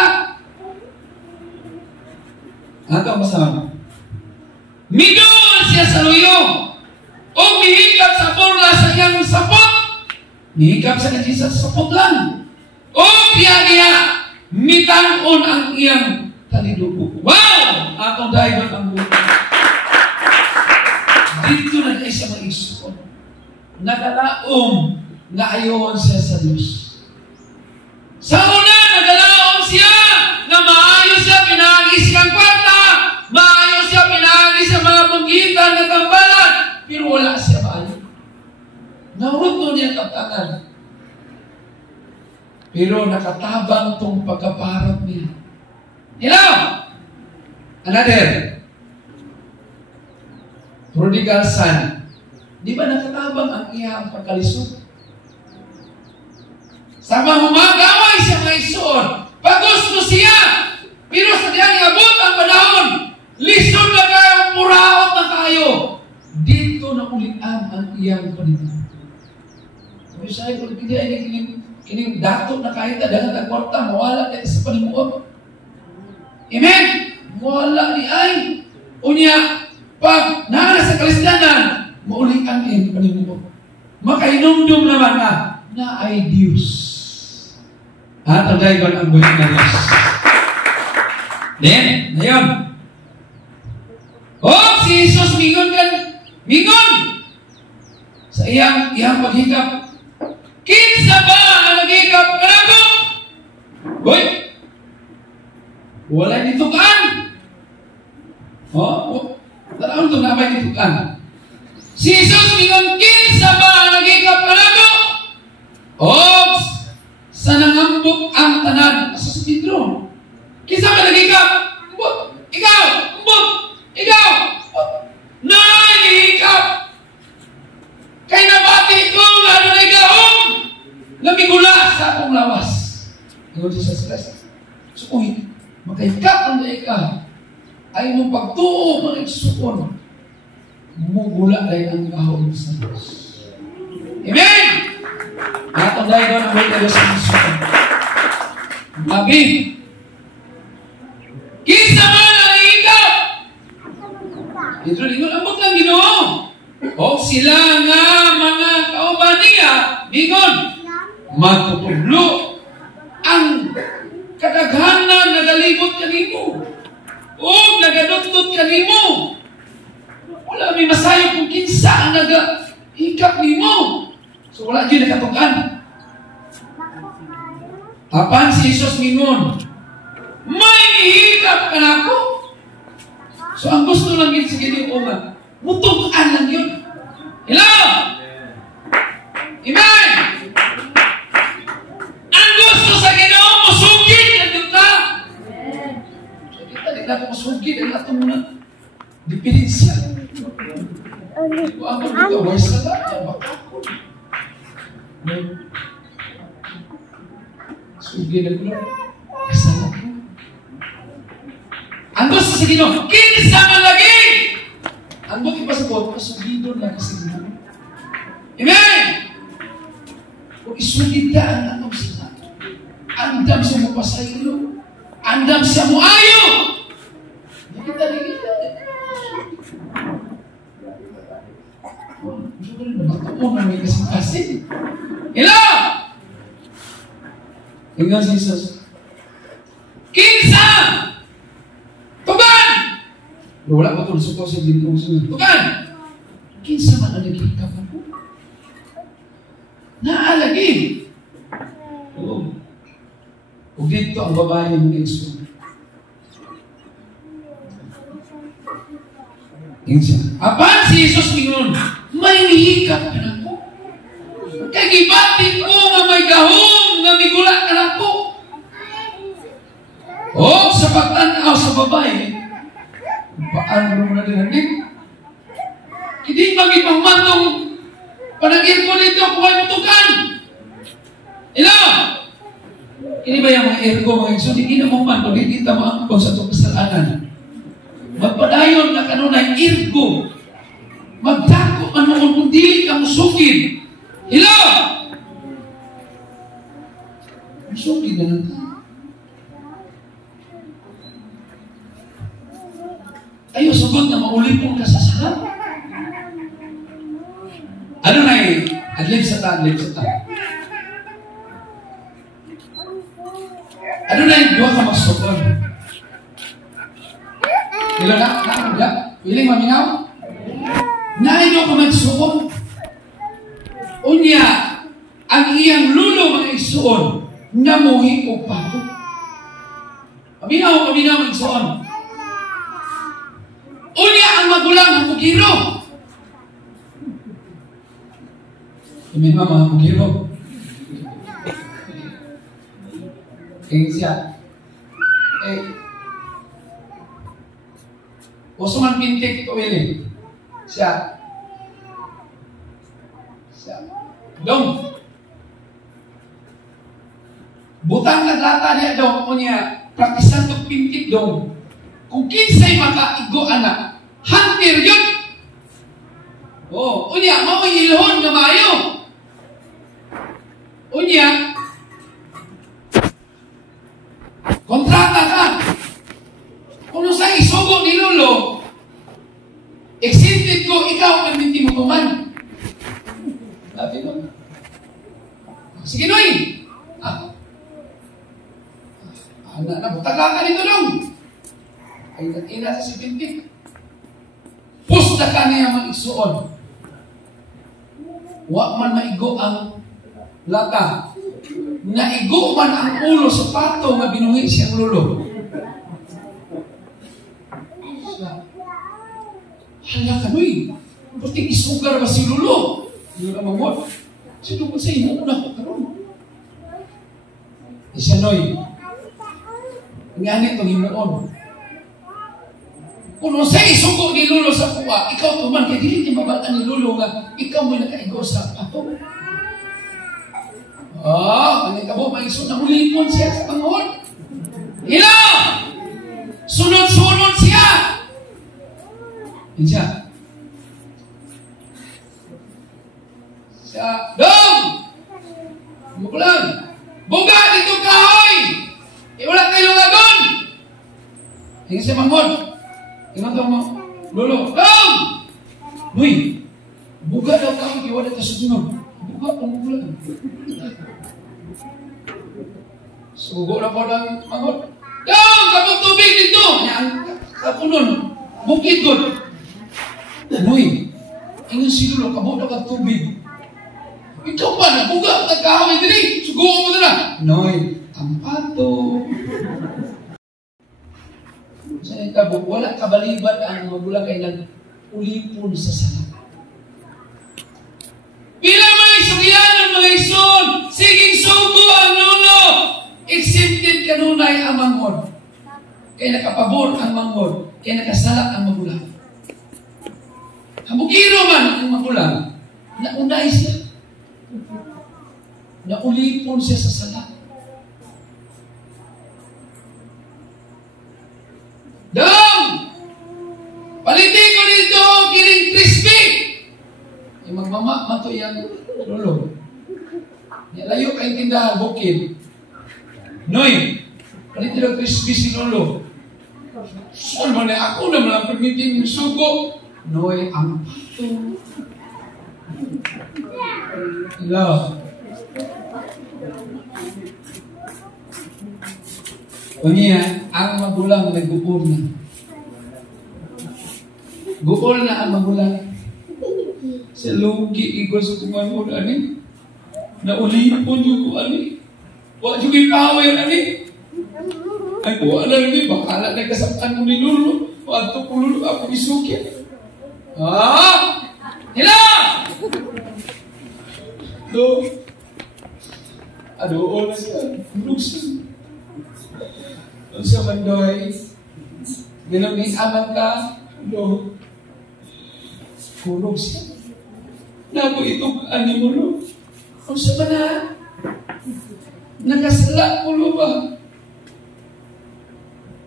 Ato masama. Midol siya sa luyong. O mihikap sa burla sa iyang sapot. Mihikap sa Jesus sa sapot lang. O niya mitanon ang iyang talidugo. Wow! Atong dahil ang buhay. Dito na kayo siya mag-isip. Nagalaom na ayon siya sa Diyos. Sa una, nagalaom siya na maayos siya pinagis kang kwarta, maayos siya pinagis sa mga bunggitan na tambalan, pero wala siya maayo. Naurot nun niya kaptangan. Pero nakatabang itong pagkaparap niya. Hello? Another. Prodigal son. Di ba nakatabang ang iyang pagkalisod? Sama humagaway siya mga isuon. Pagusto siya. Pero sa diyang iabot ang panahon, lisod na kayo, puraot na kayo. Dito na ulitan ang iyang panahon. Sabi siya, kung hindi ay kining dato na kahit dagat ang kwarta, mawala tayo sa panimuot. Amen? Mawala ni ay. Unya, pag nana sa Kristiyanan, mauling ang iyong panimuot. Makainumdum naman na ay Diyos. At ang daigon ang buhay na Diyos. Then, ngayon. Si Jesus mingon sa iyang paghikap. Kinsa ba ang naghikap ka na ko? Boy, wala nitukan. Taraon ito na ba nitukan? Si Jesus mingon, kinsa ba ang naghikap ka na ko? Sa nangambok ang tanan. Sa si Pedro. Kinsa ba naghikap? Ikaw! Ikaw! Nahihikap! Kay nabati ko nga nanagahong namigula sa akong lawas. Ngayon siya sa stress. So, makahikap ang daika ay mong pagtuo mga iksukon. Mugula dahil ang gahong sa Diyos. Amen! Atong dahil doon ang mga Diyos sa iksukon. Sabi, kinsa man ang hikap! Ito rin, ambot lang Ginoo. Sila nga mga kauban niya, mingon, matutublo ang kadaghanan nagalibot kanimo. Nagadudtod kanimo. Wala may masayo kung kinsa ang nagahikap nimo. So wala dyan nakatugan. Apan si Jesus mingon, may hikap ka na ako. So ang gusto lang yun sa Ginoo nga, mutugan lang yun. Hello? Amen? Ang gusto sa Ginoo, musugid na kita. So kita, di natin musugid ang natin muna. Dipidensya. Hindi ko ako dito, wais na natin, bakakon. Sugid na ko. Asa na ko. Ang gusto sa Ginoo, kinsa man lagi. Ang buti pa sa buwan, pasugidon lang kasi Ginoo. Amen! Kung isugid ka ang anong sila, andam siya mo pasaylo, andam siya mo ayo. Hindi kita ligita. Hindi ko rin nabatuon na may kasing-kasing. Hello! Tingnan si Jesus. Kinsa! Tugan! Wala pa ito, nasukaw siya din kong sunod. Tugan! Kinsa man ang nagkikap ako? Naalagi! Oo. Kung dito ang babae ng Yesus. Kinsa? Apan si Jesus mingon, may nihikap ka na ko. Kaya gibatin ko nga may gahong nga migula ka na ko. Sa pagtanaw sa babae, paano mo na dinagin? Hindi magipagmantong panagin ko dito kung ay mutukan. Ilo! Ini ba yung mga ergo, mga igso? Hindi na mo man, hindi kita maangkon sa itong kasalanan. Magpadayon na kanunay ergo. Magdako ano kung dili ka musugid. Ilo! Suki na lang ka. Ayaw sagot na maulipon ka sa salat. Ano na eh? Adlib sa ta. Ano na yung dua ka magsukod? Kila na? Piling maminaw? Naido ka magsukod? Unya, ang iyang lulo mga isuon, namuhi o pato. Maminaw magsuon. Unya, ang magulang ng mugiro. May mama mugiro. Siya. Uso man pintik ito willing. Siya. Dong. Butang naglata niya dong. O niya, praktisan ito pintik dong. Kung kinsay makaigo anak, hantir yun. O niya, mawahilhon na mayo. O niya, kontrata ka. Kung sa isugo ni Lolo, excited ko, ikaw ang binti mo tuman. Sabi mo. Sige, Noy. Anak na, butaka ka nito dong. Ay, natina sa si binti. Pusta ka niya mag-isuon. Wa man maigo ang lata. Naigo man ang ulo sa pato nga binuhi siyang Lolo. Hala ka, Noy. Puting isugar ba si Lolo? Yun ang mamot. Sinugod sa imo, una ko karoon. Isa, Noy. Ngani itong himuon. Kung sa isugo ni Lolo sa kuwa, ikaw tuman, kaya dili niya mabataan ni Lolo nga, ikaw mo'y nakaigo sa pato. Ang ikabo, maiso na hulipon siya sa panghon. Hila! Sunod-sunod siya! Siya. Dong! Mukulang! Buga dito kahoy! Iwala tayo lagon! Hingga siya manghon. Ingat mo, Lolo. Dong! Uy! Buga daw kahoy, iwala tayo sa sunod. Buga pang mukulang. Sugo na po ng manghon. Dong! Kapag tubig dito! Kapunon. Bukid ko. Uy, ingat si Lolo, kabot na kang tubig. Ikaw pa, nabuga, nagkahamay din. Suguan mo na lang. Noy, ang pato. Sa kabot, wala kabalibat ang magulang kay nag-ulipon sa salat. Bilang mga isugyanan, mga ison, siging sugo ang Lolo. Accepted kanunay ang manghod. Kaya nakapabor ang manghod. Kaya nakasalat ang magulang. Habugiro man ang magulang, naunay siya. Naulipon siya sa sala. Dong! Palitin ko dito, kiring crispy! Yung magmama, mato yan, Lolo. Layo kayong tindahan, bukid. Noy, palitin ko crispy si Lolo. Saan man ako na malang permitin yung sugo. Noy, ang pato. Love. O niya, ang magulang nag-guol na. Guol na ang magulang. Sa lugi, igos sa kumangon, ani. Naulipon yung ko, ani. Wag yung ipawer, ani. Ay, kuha na rin, bakala na kasaptan mo ni Lolo. Pato ko Lolo, ako isuki. Hila! Do. Adoon na siya. Bulog siya. Doon siya mandoy. Ginamit-aman ka. Do. Bulog siya. Nago itong ani mo, Lo. Ang siya na? Nakasala ko, Lo ba?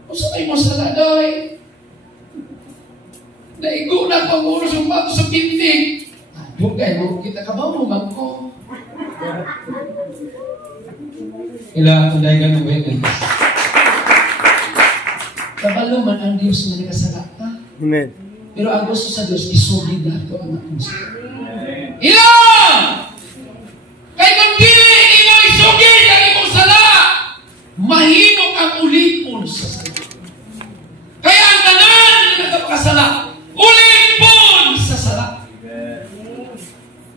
Ang siya kayo masala, doy. Naigo na pang ulo sa pato sa pintig. Huwag kayo, kita ka ba mo, ko? Ila tunday ka ng witness. Kabalo man ang Diyos na nakasala ka. Amen. Pero ang gusto sa Diyos, isugid na ito ang atong sa. Ila! Kay kung dili imo isugid ang imong sala, mahimo ang ulipon sa sala. Kaya ang tanan na nagkapakasala, ulipon sa sala.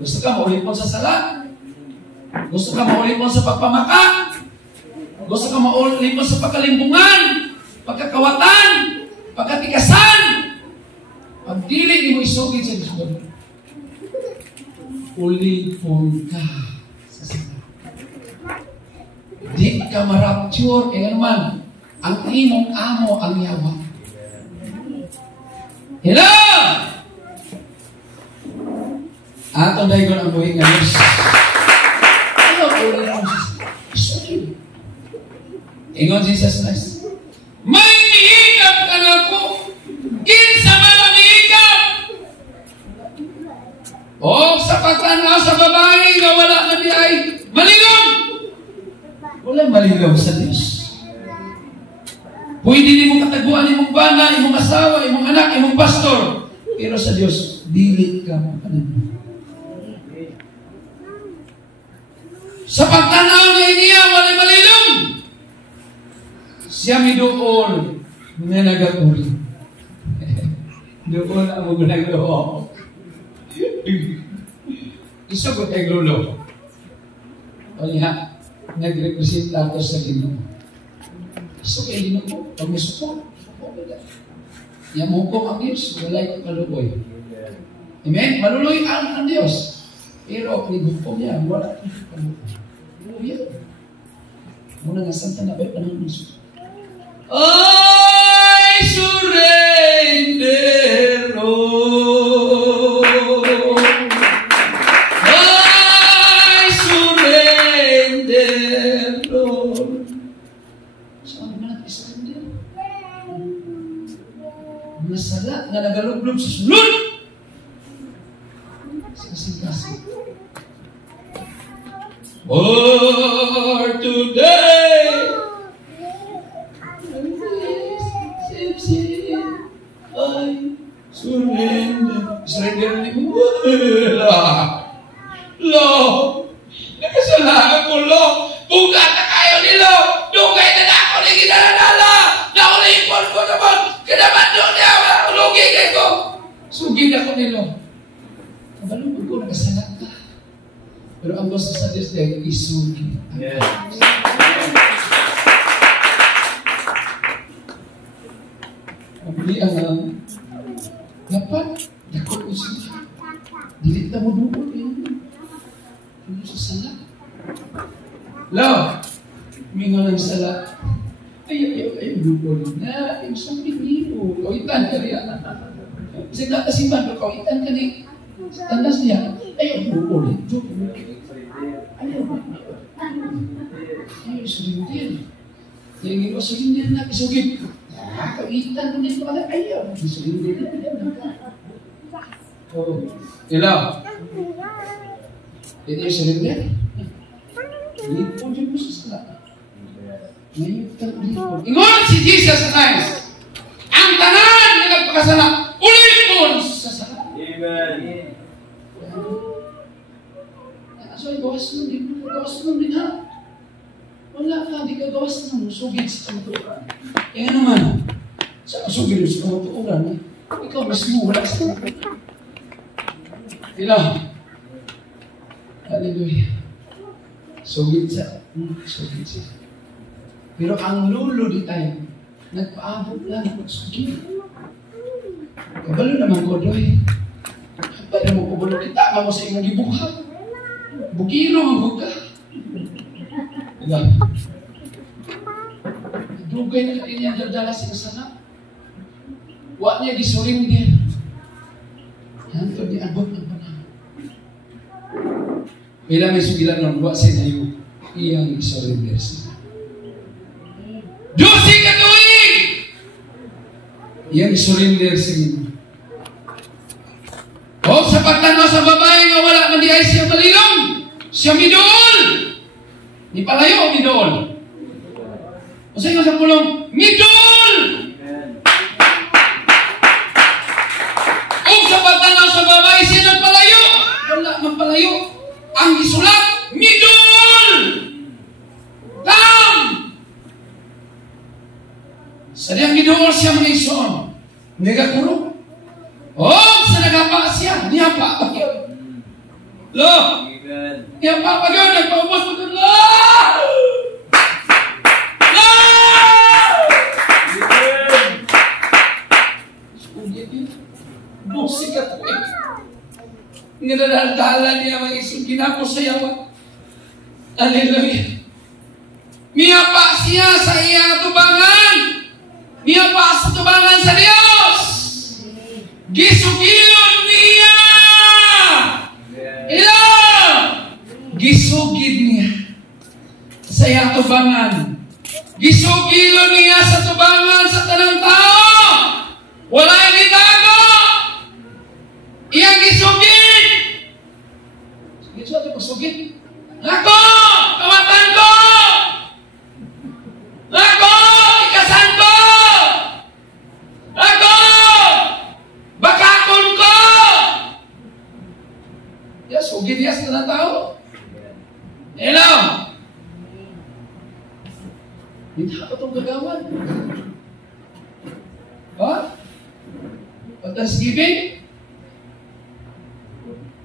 Gusto ka maulipon sa sala? Gusto ka maulipon sa pagpamaka? Gusto ka maulipon sa pagkalimbungan? Pagkakawatan? Pagkatikasan? Pag dili mo isugid sa Diyos, ulipon ka sa sala. Di ka marapture, kaya naman, ang imong amo ang yawa. Hello! Atong dahil ko ang buhay nga Diyos. Ano ko ulit ang isugid? Ingon Jesus Christ. May nihigap ka na ko. Kinsa man ang nihigap. O sa pagtanaw sa babae nga wala na di ay malilom. Walang malilom sa Diyos. Pwede ni mong kataguan, imong bana, imong asawa, imong anak, imong pastor. Pero sa Diyos, dili ka mo kanan. Sa pagtanaw niya, wala malilom. Siya midool nga nagakuri. Doon ang mga nagloho. Isa ko tayo lolo. O niya, nag-representa ako sa Ginoo. Isa kayo Ginoo, pag may suko ka dyan. Yan mo ko ang Diyos, walay ko kaluboy. Amen? Maluloy ang Diyos. Pero, pag-hukom niya, wala ko kaluboy. Yan. Muna nga, santa na ba'y panahon ng suko? I surrender, Lord. I surrender, Lord. Saan ba natin surrender? Nasala na nagaluglob sa sulod. Kasing-kasing. For today, I surrender. Surrender ni mo. Lo, nakasalahan ko, Lo. Bugat na kayo ni Lo. Dugay na ako ni ginalala. Naulipon ko naman. Kinaman doon niya. Lugi kayo ko. Sugid ako ni Lo. Kabalugod ko, nakasalat ka. Pero ang gusto sa Diyos dahil isugid. Yes. Hindi ang dapat dakot ko siya. Dili kita mo doon yun. Ano sa sala? Lo! Mingon ang sala. Ayaw, doon na. Yung samping dito. Kawitan ka rin. Sige na kasimban, kawitan ka rin. Tandas niya. Ayaw, doon. Ayaw, sulindir. Yang ko sulindir na kisugid. Kawitan ko nito pala. Ayaw, sulindir na. Oh, ilaw. Ito yung sulindir. Lipod yung mo sa sala. Ngayon ka lipod. Ingon si Jesus Christ. Ang tanan na nagpakasala, ulipon sa sala. Amen. So, gawas nun din. Gawas nun din ha. Wala ka, di ka gawas nun. Sugid sa kamaturan. Kaya naman, sa kasugid sa kamaturan, ikaw mismo wala sa kamaturan. Ilaw. Hallelujah. Sugid sa. Sugid sa. Pero ang lulo di tayo, nagpaabot lang sugid. Kabalo naman ko, Doy. Pada mo kubalo kita, mo sa imong gibuhat. Bukiro ang buka. Diba? Dugay na kayo niya daldala sa sana. Wa niya gisuring din. Hanto di abot ng panahon. Bila may sugilan ng wa sa nayo, iyang isurrender siya. Diyos ikatuig! Iyang isurrender siya. O sa pagtanaw sa babae nga wala man di ay siya malilong. Siya midool. Ni palayo midool. Kasi nga sa pulong, midol! Kung sa pagtanaw sa babae, siya nagpalayo. Wala magpalayo. Ang isulat, midol! Tam! Sa diyang gidool siya mga ison. Nagakuro. Sa nagapa siya. Niyapa. Lo! Niyapa pa yun. Nagpaubos mo doon. Lo! Busik at kuwait. Nginadaldalan niya mga isang ginapos sa yawa. Hallelujah. Miyapa siya sa iya tubangan. Miyapa sa tubangan sa Diyos. Gisugilon niya. Ila. Gisugid niya sa iya tubangan. Gisugilon niya sa tubangan sa tanang tao. Wala yung itago. Iyang gisugid. Sugid sa ito pasugid. Ako! Kawatan ko! Ako! Ikasan ko! Ako! Bakakon ko! Yes, sugid yes na tao. Hello! Hindi ka itong gagawan. Ha? Thanksgiving?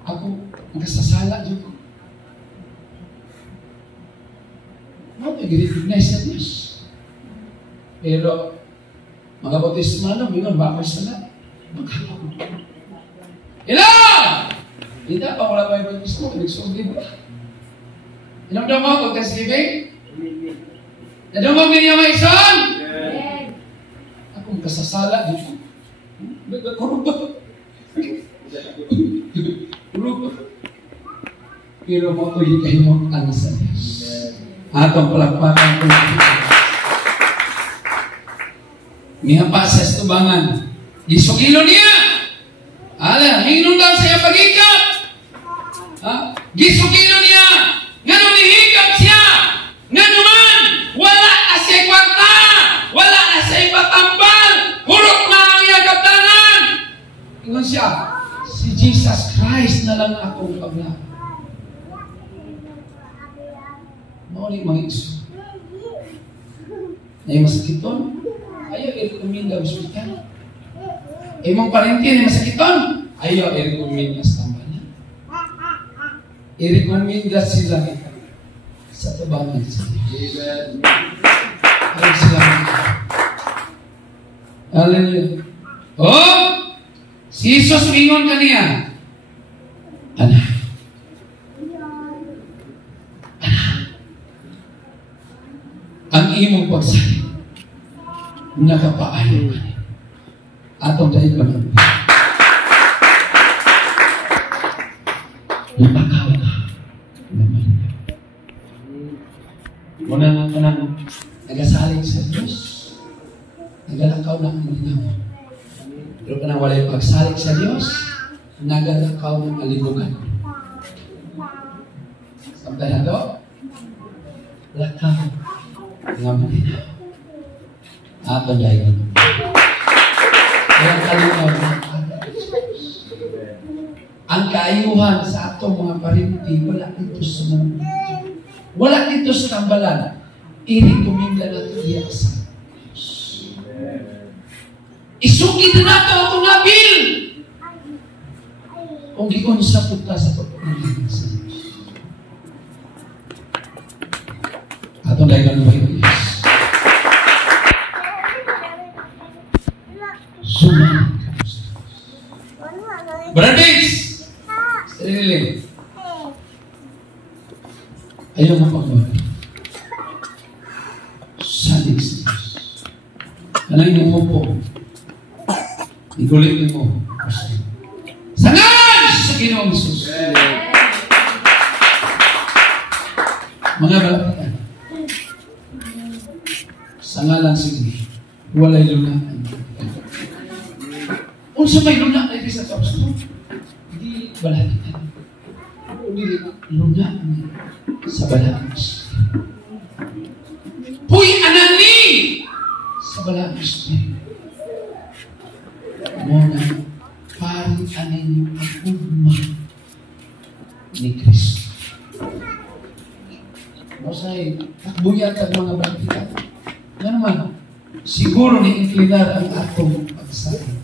Ako, nagkasasala dito. Nag-recognize na Diyos. Pero, mga bautismo na, mingon, bakit sana? Magkakapot. Ila! Hindi pa wala pa yung bautismo, nagsugid ba? Inamdam mo ako, Thanksgiving? Nadumog ninyo mga ison? Ako, nagkasasala dito. Nagkakurog ba? Kurog ba? Pero mo ko hikahinok ang sa Diyos. Atong palakpakan ko. Niya pa sa estubangan. Gisugilo niya. Ala, hinundan sa iya pag-ikap. Gisugilo niya. Ngano nihigap siya. Ngano man, wala na siya kwarta. Wala na siya patambal. Hurot na ang iya kaptanan. Ingon siya, si Jesus Christ na lang akong paglaban. Maulit mga iso. Na yung masakiton, ayaw i-recommend ang hospital. Mong parenti na masakiton, ayaw i-recommend ang tambalan. I-recommend sila sa tabangan sa Diyos. Ayaw sila. Hallelujah. Si Jesus mingon kaniya, anak, ang imong pagsalit, nakapaayon ka niya. Atong dahil ka naman. Napakaw ka naman. Muna nagasalit sa Diyos, nagalakaw na ang ninamon. Pero ka nang wala yung pagsalit sa Diyos, nagalakaw ng alibugan. Sampai na to, lakaw nga manina. Atong dahil. Kaya kalinaw ng ang kaayuhan sa atong mga parinti, wala dito sa mundo. Wala dito sa tambalan. I-recommenda natin diya sa Diyos. Isugid na nato itong nabil. Kung giyon sa punta sa pagpapalagay sa Diyos. Atong dahil ng Diyos. Suman ka sa Diyos. Brothers! Sarili. Ayaw mapagawa. Salig sa Diyos. Anay mo po. Igulit mo. Sangan sa Ginoong Hesus. Mga balatan. Sangalan sige. Walay lunaan. Kung sa may lunaan ay sa tapos mo, hindi balatan. Hindi lunaan sa balatan. Puy anani! ari anin yung ugma ni Kristo. Masay, takbuyan ang mga batikan. Nga naman, siguro ni inclinar ang atong pagsahin.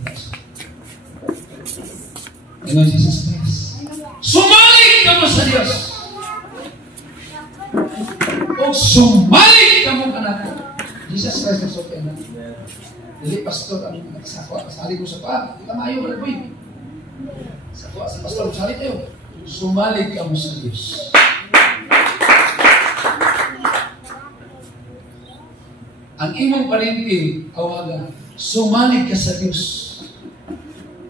Ano Jesus Christ? Sumalik ka mo sa Diyos! O sumalik ka mo ka natin. Jesus Christ ang sope na. Dili pastor ang nagsakwa. Kasali ko sa pa. Hindi ka maayo ka boy. Sakwa sa pastor. Sali kayo. Sumalik ka mo sa Diyos. Ang imong parinti, awaga, sumalig ka sa Diyos.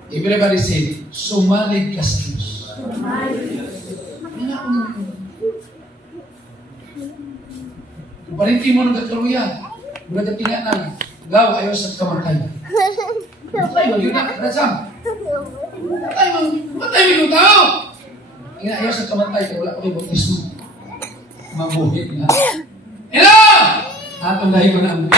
Everybody say, sumalig ka sa Diyos. Kung parinti mo nagkakaluyan, nagkatinganan, gaw ayaw sa kamatay. Matay mo, yun na, rasam. Matay mo yung tao. Ayaw sa kamatay, kaya wala ko kayo bautismo. Mabuhit na. Hello! Atong dahil ko na ang